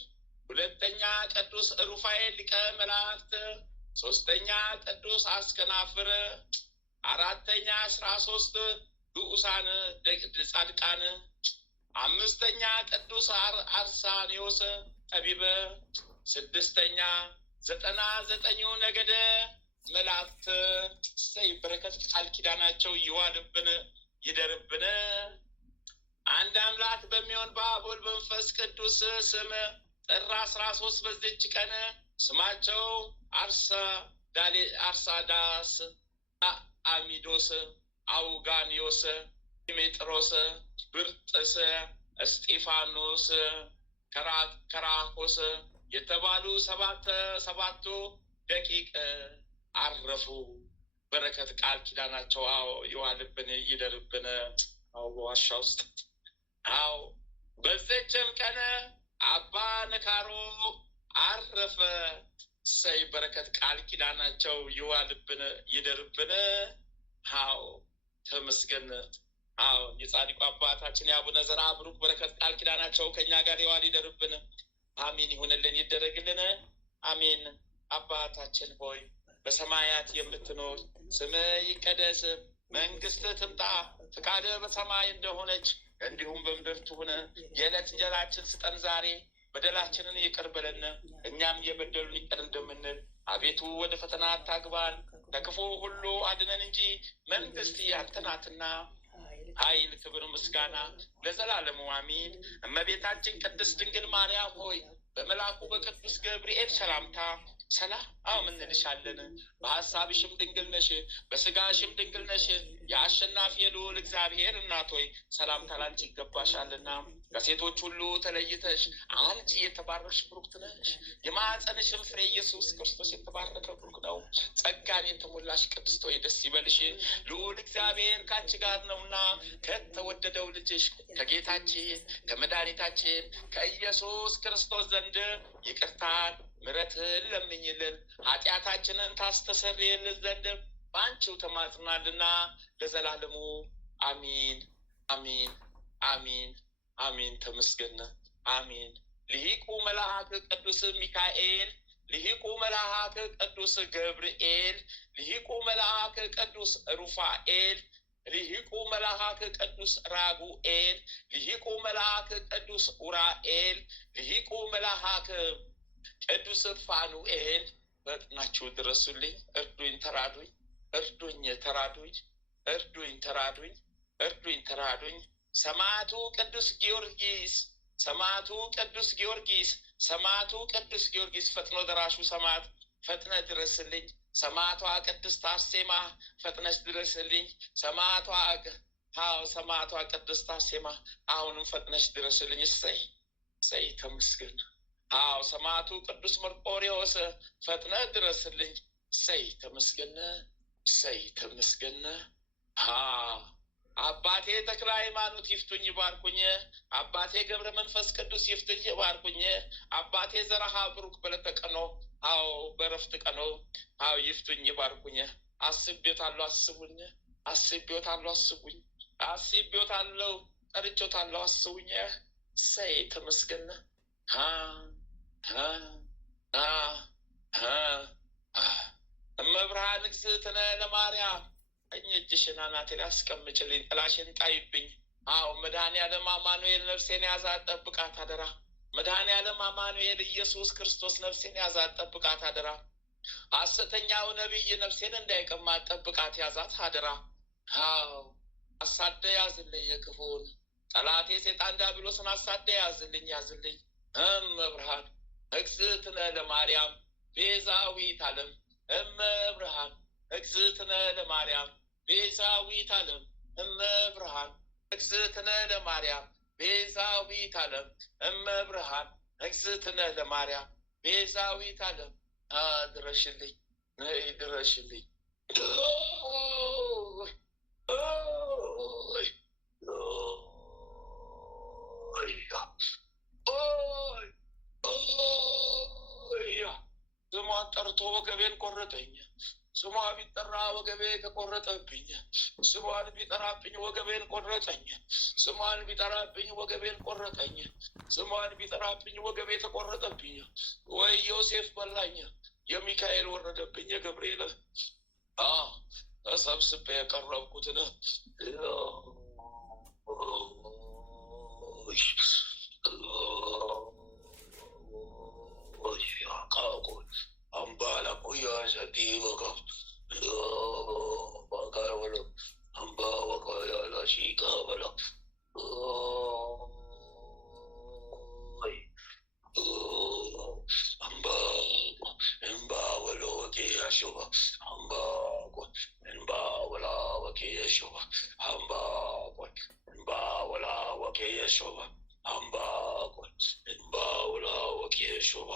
ሁለተኛ ቅዱስ ሩፋኤል ሊቀ መላእክት፣ ሶስተኛ ቅዱስ አስከናፍር፣ አራተኛ 13 ግዑሳን ጻድቃን፣ አምስተኛ ቅዱስ አርሳኔዎስ ጠቢበ፣ ስድስተኛ 99 ነገደ መላእክት። ሰይ በረከት ቃል ኪዳናቸው ይዋልብን ይደርብን። አንድ አምላክ በሚሆን በአብ ወልድ በመንፈስ ቅዱስ ስም ጥር 13 በዚች ቀን ስማቸው አርሳዳስ፣ አሚዶስ፣ አውጋኒዮስ፣ ዲሜጥሮስ፣ ብርጥስ፣ እስጢፋኖስ፣ ከራኮስ የተባሉ ሰባቱ ደቂቅ አረፉ። በረከት ቃል ኪዳናቸው ይዋልብን ይደርብን። በዋሻ ውስጥ በዚችም ቀን አባ ነካሮ አረፈ። ሰይ በረከት ቃል ኪዳናቸው ይዋልብን ይደርብን። ተመስገን። የጻድቁ አባታችን የአቡነ ዘርዓ ብሩክ በረከት ቃል ኪዳናቸው ከኛ ጋር ይዋል ይደርብን። አሜን ይሁንልን ይደረግልን። አሜን። አባታችን ሆይ በሰማያት የምትኖር ስምህ ይቀደስ፣ መንግስትህ ትምጣ፣ ፈቃድህ በሰማይ እንደሆነች እንዲሁም በምድር ትሁን። የዕለት እንጀራችንን ስጠን ዛሬ፣ በደላችንን ይቅር በለን እኛም የበደሉን ይቅር እንደምንል፣ አቤቱ ወደ ፈተና አታግባን ከክፉ ሁሉ አድነን እንጂ መንግስት ያንተ ናትና ኃይል፣ ክብር፣ ምስጋና ለዘላለሙ አሜን። እመቤታችን ቅድስት ድንግል ማርያም ሆይ በመልአኩ በቅዱስ ገብርኤል ሰላምታ ሰላም እንልሻለን። በሐሳብሽም ድንግል ነሽ፣ በስጋሽም ድንግል ነሽ። የአሸናፊ የልዑል እግዚአብሔር እናት ሆይ ሰላምታ ላንቺ ይገባሻልና ከሴቶች ሁሉ ተለይተሽ አንቺ የተባረክሽ ብሩክት ነሽ። የማኅፀንሽም ፍሬ ኢየሱስ ክርስቶስ የተባረከ ብሩክ ነው። ጸጋን የተሞላሽ ቅድስት ሆይ ደስ ይበልሽ፣ ልዑል እግዚአብሔር ከአንቺ ጋር ነውና ከተወደደው ልጅሽ ከጌታችን ከመድኃኒታችን ከኢየሱስ ክርስቶስ ዘንድ ይቅርታን ምሕረትን ለምኝልን ኃጢአታችንን ታስተሰርይልን ዘንድ በአንቺው ተማጽናልና ለዘላለሙ አሚን አሚን አሚን አሚን። ተመስገን። አሚን። ልሂቁ መልአክ ቅዱስ ሚካኤል፣ ልሂቁ መልአክ ቅዱስ ገብርኤል፣ ልሂቁ መልአክ ቅዱስ ሩፋኤል፣ ልሂቁ መልአክ ቅዱስ ራጉኤል፣ ልሂቁ መልአክ ቅዱስ ኡራኤል፣ ልሂቁ መልአክ ቅዱስ ፋኑኤል ፈጥናችሁ ድረሱልኝ። እርዱኝ፣ ተራዱኝ፣ እርዱኝ፣ ተራዱኝ፣ እርዱኝ፣ ተራዱኝ፣ እርዱኝ፣ ተራዱኝ። ሰማዕቱ ቅዱስ ጊዮርጊስ፣ ሰማዕቱ ቅዱስ ጊዮርጊስ፣ ሰማዕቱ ቅዱስ ጊዮርጊስ ፈጥኖ ደራሹ ሰማዕት ፈጥነ ድረስልኝ። ሰማዕቷ ቅድስት አርሴማ ፈጥነሽ ድረስልኝ። ሰማዕቷ ሰማዕቷ ቅድስት አርሴማ አሁንም ፈጥነሽ ድረስልኝ። እሰይ እሰይ ተመስገን። ሰማዕቱ ቅዱስ መርቆሬዎስ ፈጥነ ድረስልኝ። እሰይ ተመስገን፣ እሰይ ተመስገን። አባቴ ተክለ ሃይማኖት ይፍቱኝ ይባርኩኝ። አባቴ ገብረ መንፈስ ቅዱስ ይፍቱኝ ይባርኩኝ። አባቴ ዘርዓ ብሩክ በዕለተ ቀኖ በዕረፍት ቀኖ ይፍቱኝ ይባርኩኝ። አስቤዎታለሁ አስቡኝ፣ አስቤዎታለሁ አስቡኝ፣ አስቤዎታለሁ ጠርቼዎታለሁ አስቡኝ። እሰይ ተመስገን። እመብርሃን እግዝእትነ ለማርያም ቀኝ እጅሽን አናቴ ላይ አስቀምጭልኝ፣ ጥላሽን ጣይብኝ። መድኃኔዓለም አማኑኤል ነፍሴን ያዛት ጠብቃት አደራ። መድኃኔዓለም አማኑኤል ኢየሱስ ክርስቶስ ነፍሴን ያዛት ጠብቃት አደራ። ሐሰተኛው ነቢይ ነፍሴን እንዳይቀማት ጠብቃት ያዛት አደራ። አሳደ ያዝልኝ የክፉን ጠላቴ ሴጣን ዲያብሎስን አሳደ ያዝልኝ ያዝልኝ። እመብርሃን እግዝእትነ ለማርያም ቤዛዊት ዓለም፣ እመብርሃን እግዝእትነ ለማርያም ቤዛዊት ዓለም፣ እመብርሃን እግዝእትነ ለማርያም ቤዛዊት ዓለም፣ እመብርሃን እግዝእትነ ለማርያም ቤዛዊት ዓለም። ድረሽልኝ፣ ድረሽልኝ። ተጠርቶ ወገቤን ቆረጠኝ። ስሟ ቢጠራ ወገቤ ተቆረጠብኝ። ስሟን ቢጠራብኝ ወገቤን ቆረጠኝ። ስሟን ቢጠራብኝ ወገቤን ቆረጠኝ። ስሟን ቢጠራብኝ ወገቤ ተቆረጠብኝ። ወይ ዮሴፍ በላኝ፣ የሚካኤል ወረደብኝ፣ የገብርኤል ተሰብስቤ የቀረብኩትን አምባላ ቆያ ሰዲ ወቀፍ ባካወለ አምባ ወቀያ ላሺካ በላ አምባ እንባ ወሎ ወቂያ ሾባ አምባ እንባ ወላ ወቂያ ሾባ አምባ እንባ ወላ ወቂያ ሾባ አምባ እንባ ወላ ወቂያ ሾባ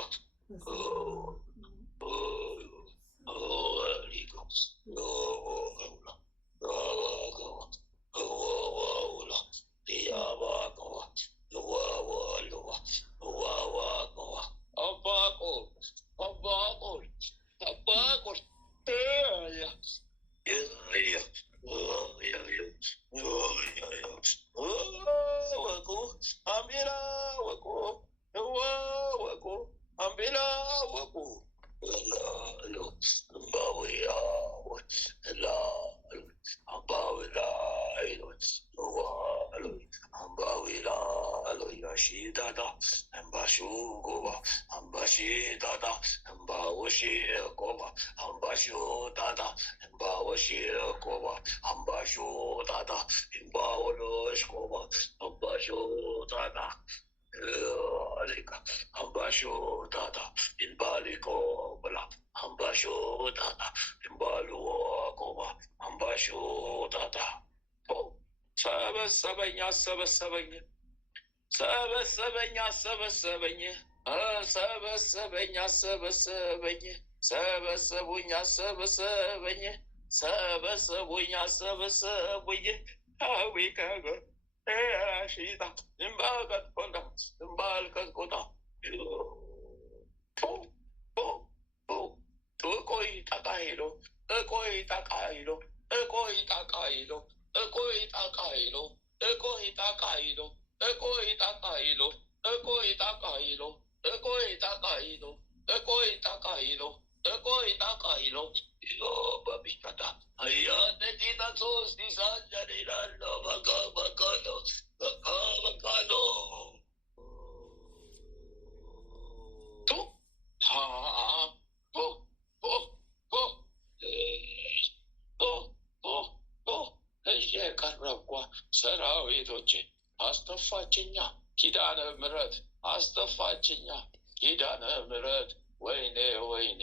ሰራዊቶቼ አስተፋችኛ ኪዳነ ምሕረት አስተፋችኛ ኪዳነ ምሕረት ወይኔ ወይኔ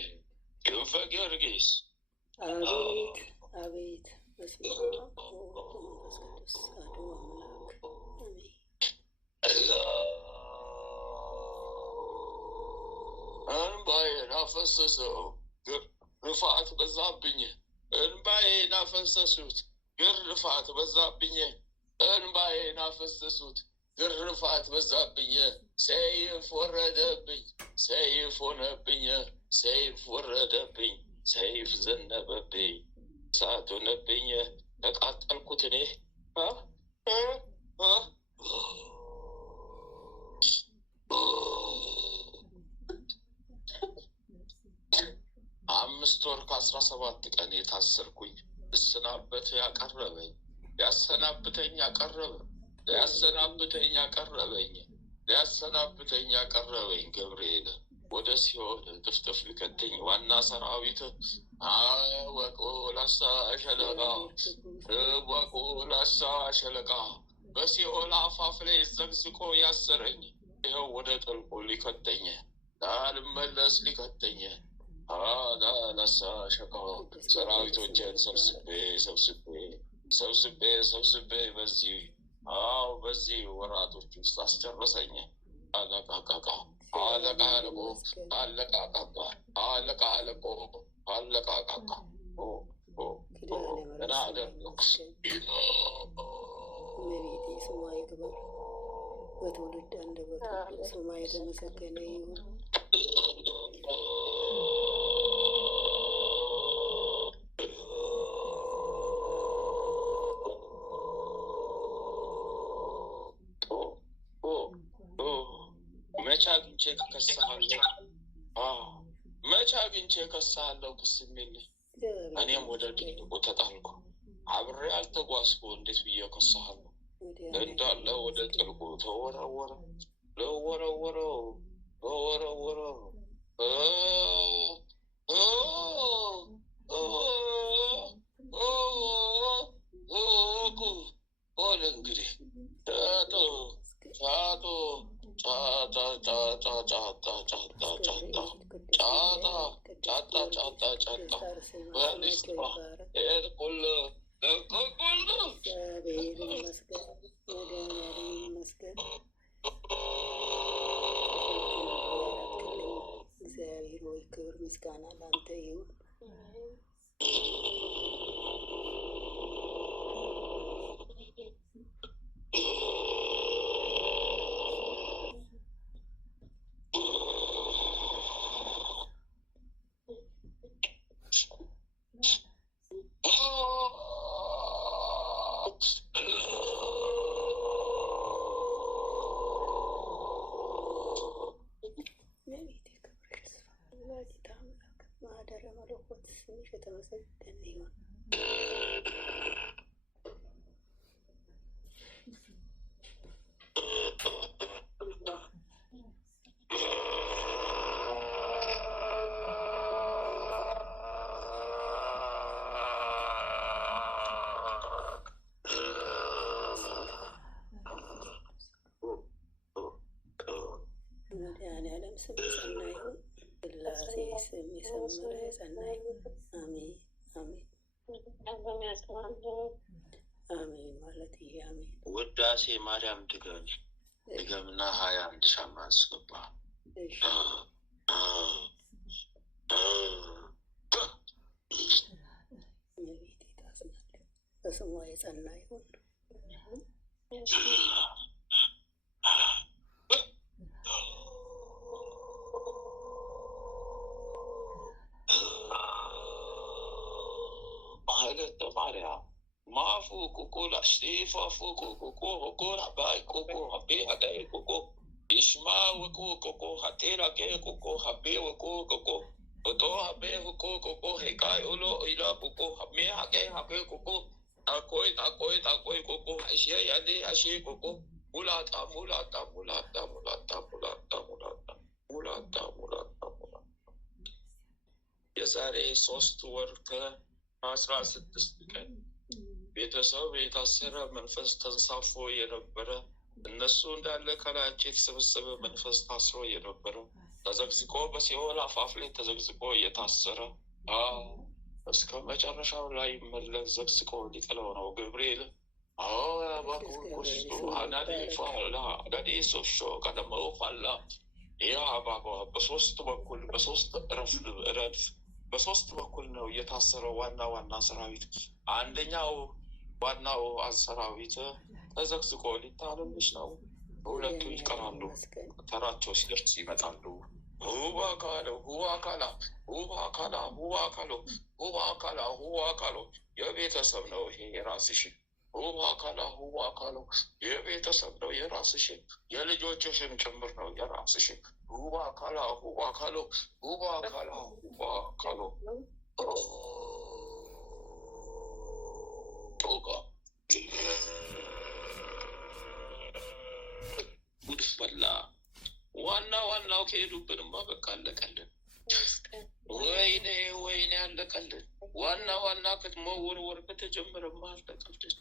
ክንፈ ጊዮርጊስ አቤት አቤት በስመ አብ ወወልድ ወመንፈስ ቅዱስ አሐዱ አምላክ አሜን። እንባዬን አፈሰሰው ግርፋት በዛብኝ። እንባዬን አፈሰሱት ግርፋት በዛብኝ። እንባዬን አፈሰሱት ግርፋት በዛብኝ። ሰይፍ ወረደብኝ፣ ሰይፍ ሆነብኝ፣ ሰይፍ ወረደብኝ፣ ሰይፍ ዘነበብኝ፣ እሳት ሆነብኝ። ተቃጠልኩት እኔ 5 ወር ከ17 ቀን የታሰርኩኝ እስናበት ያቀረበኝ ሊያሰናብተኝ ያቀረበ ሊያሰናብተኝ ያቀረበኝ ሊያሰናብተኝ ያቀረበኝ ገብርኤል ወደ ሲኦል ጥፍጥፍ ሊከተኝ ዋና ሰራዊት ወቆ ላሳ ሸለቃ ወቆ ላሳ ሸለቃ በሲኦል አፋፍ ላይ ዘግዝቆ ያሰረኝ ይኸው ወደ ጥልቁ ሊከተኝ ላልመለስ ሊከተኝ ላሳ ሸቃ ሰራዊቶችን ሰብስቤ በዚህ ወራቶች ውስጥ አስጨረሰኝ። አለቃቃቃ ምን አደረኩ? እመቤቴ ስሟ ይክበር፣ በትውልድ አንደበት ስሟ የተመሰገነ ይሁን። መቼ አግኝቼ ከከሳለሁ? መቼ አግኝቼ ከሳለሁ? ክስም የለኝ። እኔም ወደ ድቅድቁ ተጣልኩ። አብሬ አልተጓዝኩ። እንዴት ብዬ ከሳለሁ? እንዳለ ወደ ጥልቁ ተወረወረ። ለወረወረው ተወረወረው ሆነ እንግዲህ ጫቶ ጫቶ ጫታ ጫታ ጫታ ጫታ ጫታ ጫታ ጫታ ጫታ ጫታ በሊስታ ኤርቁል ለቆቁል እግዚአብሔር ሆይ ክብር ምስጋና ላንተ ይሁን። ማህደረ መለኮት ስምሽ የተመሰገነ ይሁን። መድኃኔዓለም ስም የጸና ይሁን። ስላሴ ስም የሰመረ የጸና ይሁን። አሜን አሜን አሜን ማለት ይሄ አሜን። ውዳሴ ማርያም ድገምና 21 ሻማ አስገባ። እመቤቴ ታጽናል፣ በስሟ የጸና ይሁን። ማርያም ማፉ ኩኩላ ስቲፋ ፉኩ ኩኩ ሁኩላ ባይ ኩኩ ሀቤ ሀዳይ ኩኩ ይሽማ ውኩ ኩኩ ሀቴራ ኬ ኩኩ ሀቤ ውኩ ኩኩ ኦቶ ሀቤ ሁኩ ኩኩ ሄቃይ ኡሎ ኢላ ኩኩ ሀሜ ሀቄ ሀቤ ኩኩ ታቆይ ታቆይ ታቆይ ኩኩ አሼ ያሌ አሼ ኩኩ ሙላጣ ሙላጣ ሙላጣ ሙላጣ ሙላጣ ሙላጣ ሙላጣ ሙላጣ ሙላጣ የዛሬ 3 ወር ከ16 ቀን ቤተሰብ የታሰረ መንፈስ ተንሳፎ የነበረ እነሱ እንዳለ ከላያቸው የተሰበሰበ መንፈስ ታስሮ የነበረ ተዘግዝቆ በሲኦል አፋፍ ላይ ተዘግዝቆ የታሰረ እስከ መጨረሻው ላይ መለስ ዘግዝቆ ሊጥለው ነው ገብርኤል። ባኩስቱ አናዲ ፋላ አዳዲ ሶሾ ቀደመው ፋላ ያ ባባ በሶስት በኩል በሶስት ረድፍ በሶስት በኩል ነው የታሰረው። ዋና ሰራዊት አንደኛው ዋናው ሰራዊት ተዘግዝቆ ሊታለልሽ ነው። ሁለቱ ይቀራሉ። ተራቸው ሲደርስ ይመጣሉ። ሁባ ካሎ የቤተሰብ ነው ይሄ የራስሽ። ሁባ ካሎ የቤተሰብ ነው የራስሽ። የልጆችሽን ጭምር ነው የራስሽ። ሁባ ካሎ ቶጋ ጉድፈላ ዋናው ከሄዱብንማ በቃ አለቀልን። ወይኔ አለቀልን። ዋና ክትሞ ወርወር ከተጀመረማ አለቀልን።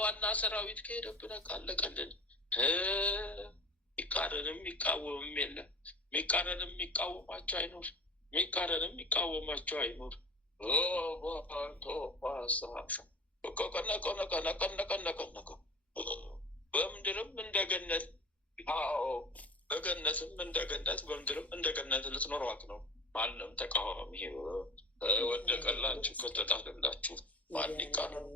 ዋና ሰራዊት ከሄደብን በቃ አለቀልን። ሚቃረንም የሚቃወምም የለም። ሚቃረንም የሚቃወማቸው አይኖር። በምድርም እንደገነት በገነትም እንደገነት በምድርም እንደገነት ልትኖሯት ነው። ማንም ተቃዋሚ ወደቀላችሁ ከተጣለላችሁ ማን ይቃረን?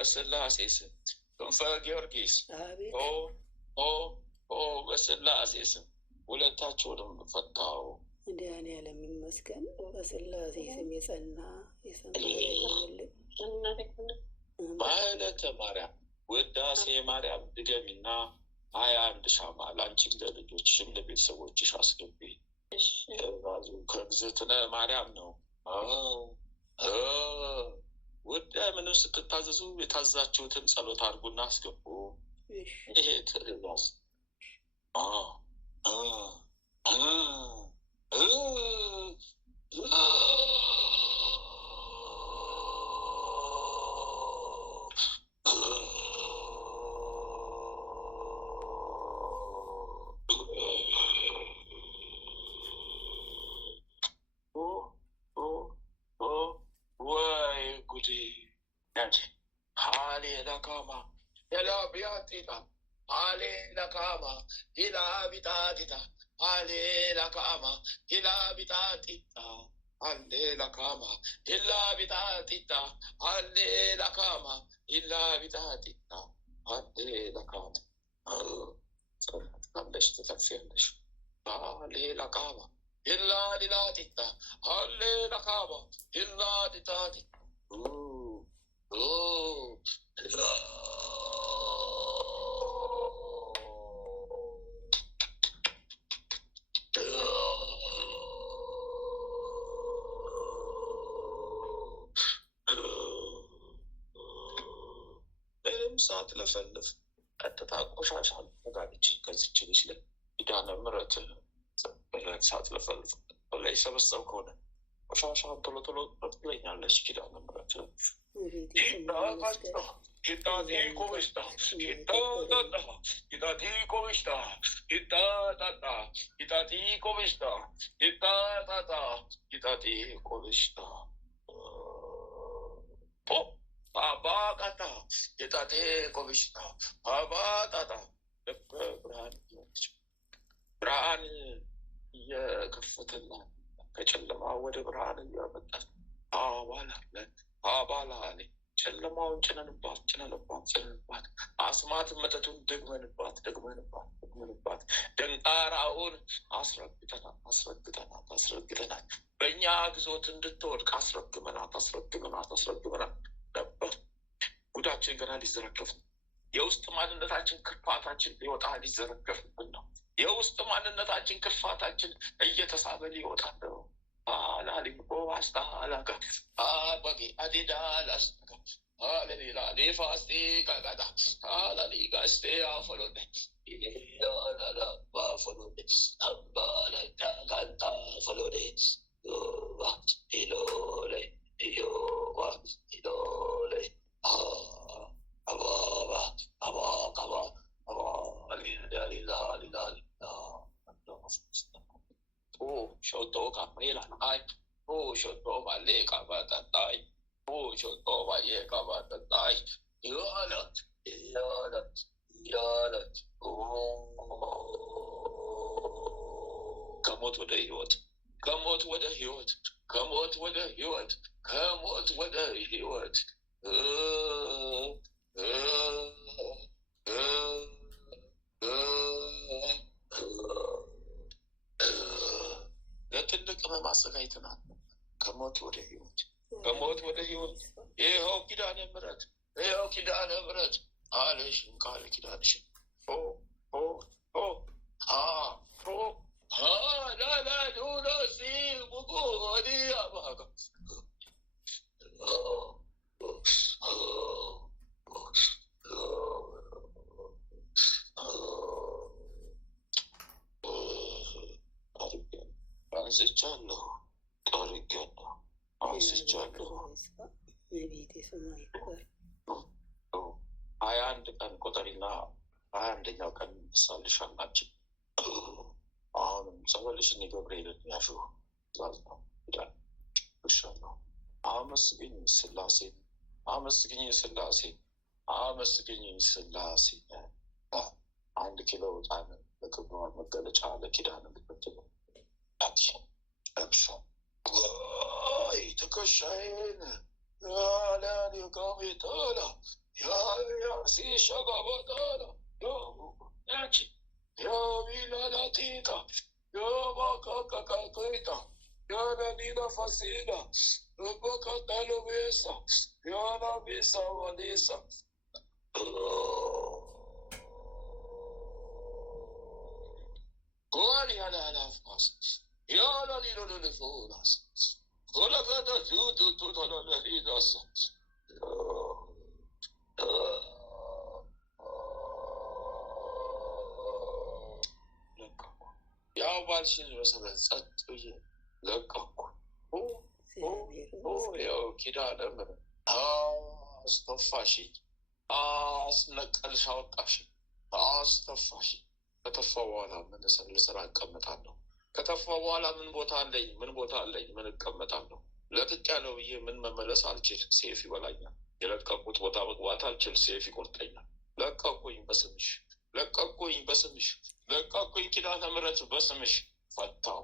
በስላሴ ስም ክንፈ ጊዮርጊስ አቤት ኦ ኦ ኦ በስላሴ ስም ሁለታችሁንም ፈታው። መድኃኒዓለም ይመስገን። በስላሴ ስም የጸና የሰመረ ይሁንልን። ማኅሌተ ማርያም ውዳሴ ማርያም ድገሚና 21 ሻማ ለአንቺም ለልጆችሽም ለቤተሰቦችሽ አስገቢ። ትእዛዙ ከእግዝእትነ ማርያም ነው። ወደ ምንም ስትታዘዙ የታዛችሁትን ጸሎት አድርጉና አስገቡ። ይሄ ትእዛዝ ሳትለፈልፍ ቀጥታ ቆሻሻ ነጋዴች ከዚች ልጅ ላይ ኪዳነ ምሕረት ብለህ ሳትለፈልፍ ላይ ሰበሰብ ከሆነ ቆሻሻን ቶሎ ቶሎ ትለኛለች። ኪዳነ ምሕረት አባቃታ የጣቴ ቆብሽታ አባጣጣ ብርሃን እየከፈተላ ከጨለማ ወደ ብርሃን እያመጣል አባላለ ጨለማውን ጭነንባት አስማት መተቱን ደግመንባት ደንቃራውን አስረግጠናት በእኛ ግዞት እንድትወድቅ አስረግመናት ነበር። ጉዳችን ገና ሊዘረገፍ ነው። የውስጥ ማንነታችን ክፋታችን ሊወጣ ሊዘረገፍብን ነው። የውስጥ ማንነታችን ክፋታችን እየተሳበ ሊወጣ ነው። አላሊቆ አስታላጋ አባጌ አዲዳላስ አለሌላ ሌፋስቴ ቀቀዳ አላሊጋስቴ አፈሎደ ኢላላ ባፈሎደ አባላታ ካንታ ፈሎደ ኢሎሌ ኢዮዋ ኢሎሌ Shoto kamera nai, shoto vale kabatatai, shoto vaye kabatatai, yalat, ከሞት ወደ ህይወት ከሞት ወደ ህይወት ከሞት ወደ ህይወት ከሞት ወደ ህይወት ለትልቅ ህመም አዘጋጅተናል። ከሞት ወደ ህይወት ከሞት ወደ ህይወት ይኸው ኪዳነ ምሕረት ይኸው ኪዳነ ምሕረት አለሽን ቃል ኪዳንሽን ላላዱሎሲ ቡቁ ወዲ አባጋ አንስቻለሁ ጠርጌያለሁ አንስቻለሁ። ቤቴ ስማ ይባል 21 ቀን ቁጠሪና 21ኛው ቀን እሳልሻላችሁ። አሁንም ጸበልሽን የገብርኤልን ያሹ ትእዛዝ ነው ይላል። እሻለሁ አመስግኝ ስላሴን አመስግኝ ስላሴን አመስግኝ ስላሴን 1 ኪሎ ዕጣን ለክብሯ መገለጫ ለኪዳነ ምሕረት ትከሻዬን ያለን የጋሜ ጠላ Ya si shababadana. Yo yachi. Ya vilalatita. Ya bakakakaita. Ya nanina fasila. Ya bakatalo besa. Ya na bisa wanisa. Goli ala nafas. Ya la lilo lilo funas. Gola kata tu tola la lidas. ያው ባልሽን መሰረት ጸጥ ብዬ ለቀኩ። ያው ኪዳነ ምሕረት አስተፋሽኝ፣ አስነቀልሽ፣ አወጣሽኝ፣ አስተፋሽኝ። ከተፋ በኋላ ምን ልሰራ እቀመጣለሁ? ከተፋ በኋላ ምን ቦታ አለኝ? ምን እቀመጣለሁ? ለቅቄያለሁ ብዬ ምን መመለስ አልችል፣ ሴፍ ይበላኛል። የለቀቁት ቦታ መግባት አልችል፣ ሴፍ ይቆርጠኛል። ለቀቁኝ በስምሽ ለቀቁኝ ኪዳነ ምሕረት በስምሽ ፈታው።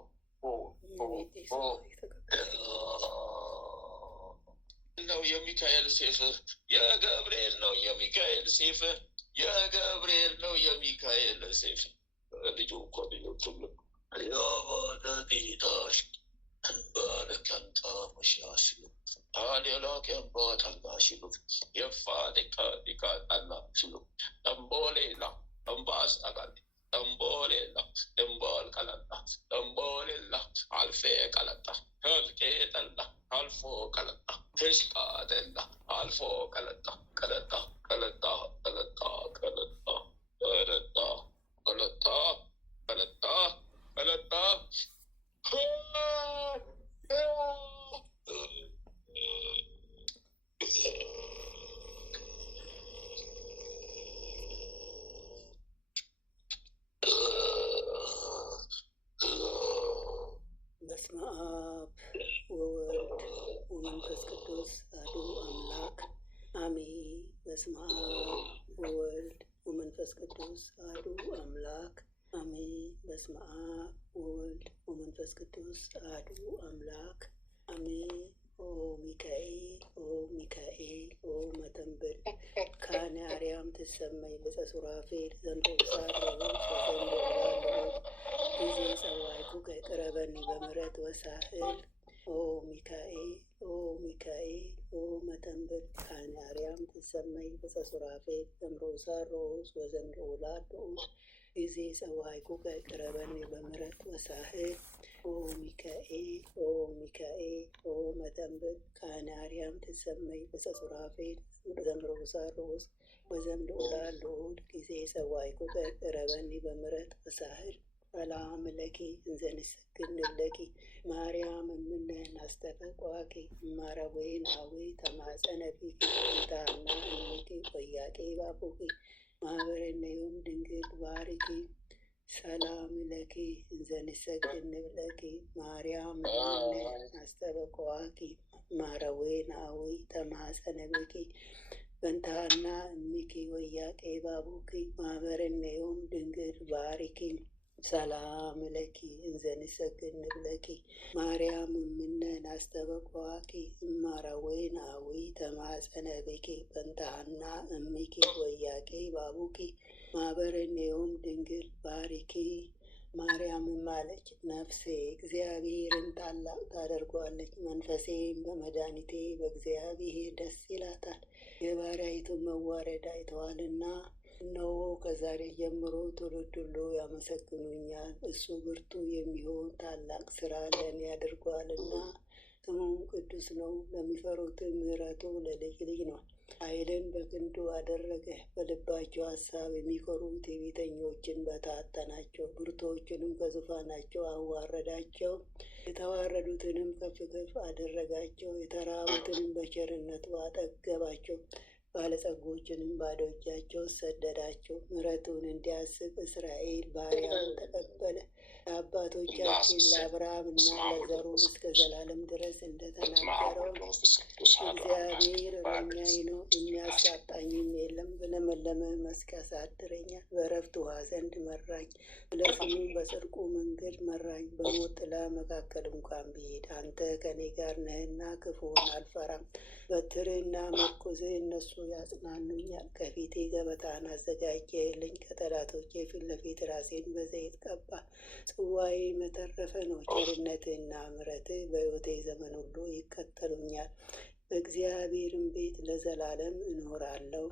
ነው የሚካኤል ሴፍ፣ የገብርኤል ነው የሚካኤል ሴፍ፣ የገብርኤል ነው የሚካኤል ሴፍ። ልጁ እኮ ልጆቹም ዲታሽ ባለከንታ መሻሽሉ አሌላ ከንባታላሽሉ የፋ ዲቃጣላሽሉ ጠንቦሌላ ጠንባስ አጋል ጠንቦሌላ ጠንቦል ቀለጣ ጠንቦሌላ አልፌ ቀለጣ ህልቄ ጠላ አልፎ ቀለጣ ፍሽቃ ጠላ አልፎ ቀለጣ ቀለጣ ቀለጣ ቀለጣ ቀለጣ ቀለጣ ቀለጣ ቀለጣ ቀለጣ በስመ አብ ወወልድ ወመንፈስ ቅዱስ አሐዱ አምላክ አሜን። በስመ አብ ወወልድ ወመንፈስ ቅዱስ አሐዱ አምላክ አሜን። በስመ አብ ወወልድ ወመንፈስ ቅዱስ አሐዱ አምላክ አሜን። ኦ ሚካኤል ኦ መተንብል ካህነ አርያም ትሰመይ ብፀ ሱራፌል ዘንዶ እሳት ለውጥ ወዘንዶ ላለው ጊዜ ጸዋይኩ ከቅረበኒ በምሕረት ወሳህል ኦ ሚካኤል ኦ መተንብል ካህነ አርያም ትሰመይ ብፀ ሱራፌል ዘንዶ እሳት ሮስ ወዘንዶ ላለው ጊዜ ጸዋይኩ ከቅረበኒ በምሕረት ወሳህል ኦ ሚካኤል ኦ መተንብል ካህነ አርያም ትሰመይ ብፀ ሱራፌል ዘምሮ ሳሮስ ወዘምዶ ላልሁድ ጊዜ ሰዋይኩ ከቅረበኒ በምሕረት ወሳህል ሰላም ለኪ እንዘንሰግድ ለኪ ማርያም እምነን አስተበቋቂ እማረወይን አዊ ተማጸነ ፊኪ እንታና እሚኪ ቆያቄ ባቡኪ ማህበረነዮም ድንግል ባሪኪ ሰላም ለኪ እንዘንሰግድ ለኪ ማርያም እምነን አስተበቋቂ እማረወይን አዊ ተማጸነ ፊኪ በንታና እሚኪ ወያቄ ባቡኪ ማህበረነዮም ድንግል ባሪኪ ሰላም ለኪ እንዘንሰግድ ለኪ ማርያም እምነን አስተበቋቂ እማረወይን አዊ ተማጸነ ቢኪ በንታና እሚኪ ወያቄ ባቡኪ ማህበረነዮም ድንግል ባሪኪ። ማርያምም አለች፣ ነፍሴ እግዚአብሔርን ታላቅ ታደርጓለች፣ መንፈሴም በመድኃኒቴ በእግዚአብሔር ደስ ይላታል። የባሪያይቱን መዋረድ አይተዋልና፣ እነሆ ከዛሬ ጀምሮ ትውልድ ሁሉ ያመሰግኑኛል። እሱ ብርቱ የሚሆን ታላቅ ስራ ለእኔ ያደርጓልና፣ ስሙም ቅዱስ ነው። ለሚፈሩትም ምሕረቱ ለልጅ ልጅ ነው። ኃይልን በክንዱ አደረገ። በልባቸው ሀሳብ የሚኮሩ ትዕቢተኞችን በታተናቸው። ብርቶችንም ከዙፋናቸው አዋረዳቸው። የተዋረዱትንም ከፍ ከፍ አደረጋቸው። የተራቡትንም በቸርነቱ አጠገባቸው። ባለጸጎችንም ባዶ እጃቸው ሰደዳቸው። ምሕረቱን እንዲያስብ እስራኤል ባሪያውን ተቀበለ። አባቶቻችን ለአብርሃም እና ለዘሩ እስከ ዘላለም ድረስ እንደተናገረው እግዚአብሔር እረኛዬ ነው፣ የሚያሳጣኝም የለም። በለመለመ መስክ አሳድረኛል፣ በዕረፍት ውኃ ዘንድ መራኝ። ስለ ስሙ በጽድቁ መንገድ መራኝ። በሞት ጥላ መካከል እንኳን ብሄድ አንተ ከኔ ጋር ነህና ክፉውን አልፈራም። በትርህና ምርኩዝህ እነሱ ያጽናኑኛል። ከፊቴ ገበታን አዘጋጀህልኝ፣ ከጠላቶቼ ፊት ለፊት ራሴን በዘይት ቀባ። ጽዋዬ መተረፈ ነው። ቸርነትህና ምሕረትህ በሕይወቴ ዘመን ሁሉ ይከተሉኛል። በእግዚአብሔርም ቤት ለዘላለም እኖራለሁ።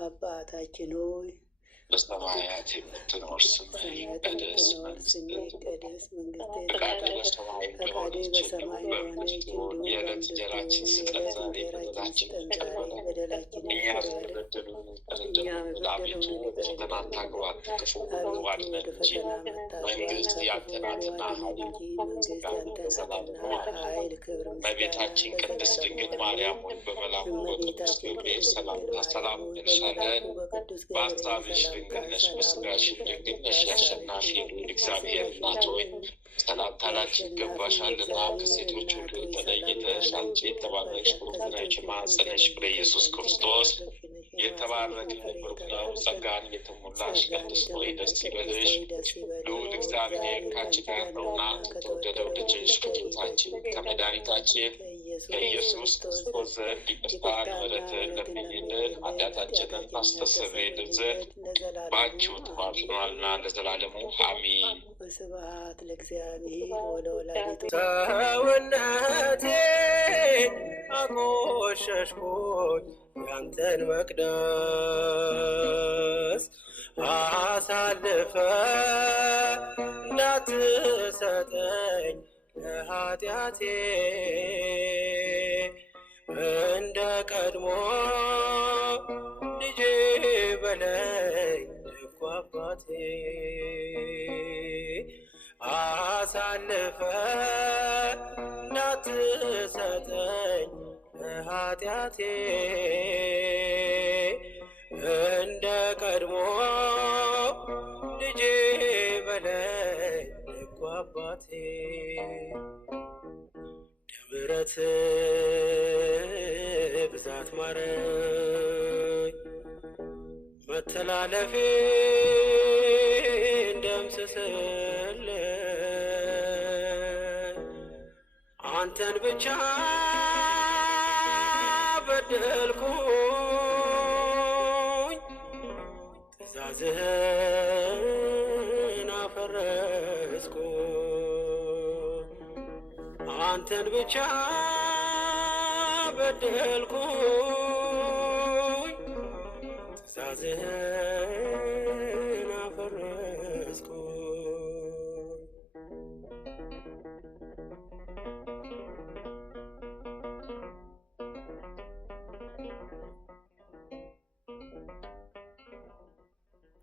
አባታችን ሆይ በሰማያት የምትኖር ስምህ ይቀደስ፣ ስምህ ይቀደስ፣ መንግሥትህ ፈቃድህ በሰማይ ፈቃድህ በሰማይ የሆነች እንዲሁም የዕለት እንጀራችንን ስጠን ዛሬ፣ በደላችንን ይቅር በለን በደላችንን እኛ ይቅር በለን የበደሉንን ይቅር እንደምንል፣ አቤቱ ወደ ፈተና አታግባን ከክፉ ሁሉ አድነን እንጂ መንግሥት ያንተ ናትና ኃይል፣ ክብር፣ እመቤታችን ቅድስት ድንግል ማርያም ሆይ በመልአኩ በቅዱስ ገብርኤል ሰላምታ ሰላም እንልሻለን። በሐሳብሽ ድንግል ነሽ፣ በሥጋሽም ድንግል ነሽ። አሸናፊ ልዑል እግዚአብሔር እናት ሆይ ሰላምታ ላንቺ ይገባሻልና ከሴቶች ሁሉ ተለይተሽ አንቺ የተባረክሽ ብሩክ ነሽ፣ የማኅፀንሽ ፍሬ ኢየሱስ ክርስቶስ የተባረከ ብሩክ ነው። ጸጋን የተሞላሽ ቅድስት ሆይ ደስ ይበልሽ፣ ልዑል እግዚአብሔር ከአንቺ ጋር ነውና ከተወደደው ልጅሽ ከጌታችን ከመድኃኒታችን ከኢየሱስ ክርስቶስ ዘንድ ይቅርታን ምሕረትን ለምኝልን ኃጢአታችንን ታስተሰርይልን ዘንድ በአንቺው ተማጽኗልና ለዘላለሙ አሜን። ስብሐት ለእግዚአብሔር ወለወላዲቱ ሰውነቴን አቆሸሽኩኝ ያንተን መቅደስ አሳልፈ እንዳትሰጠኝ ለኃጢአቴ እንደ ቀድሞ ልጄ በለኝ ልኩ አባቴ አሳልፈ እንዳትሰጠኝ ለኃጢአቴ እንደ ቀድሞ ልጄ በለኝ ልኩ አባቴ ምሕረት ብዛት ማረኝ መተላለፌን ደምስስልኝ አንተን ብቻ በደልኩኝ ትእዛዝህን አፈረስኩ አንተን ብቻ በደልኩኝ ትእዛዝህን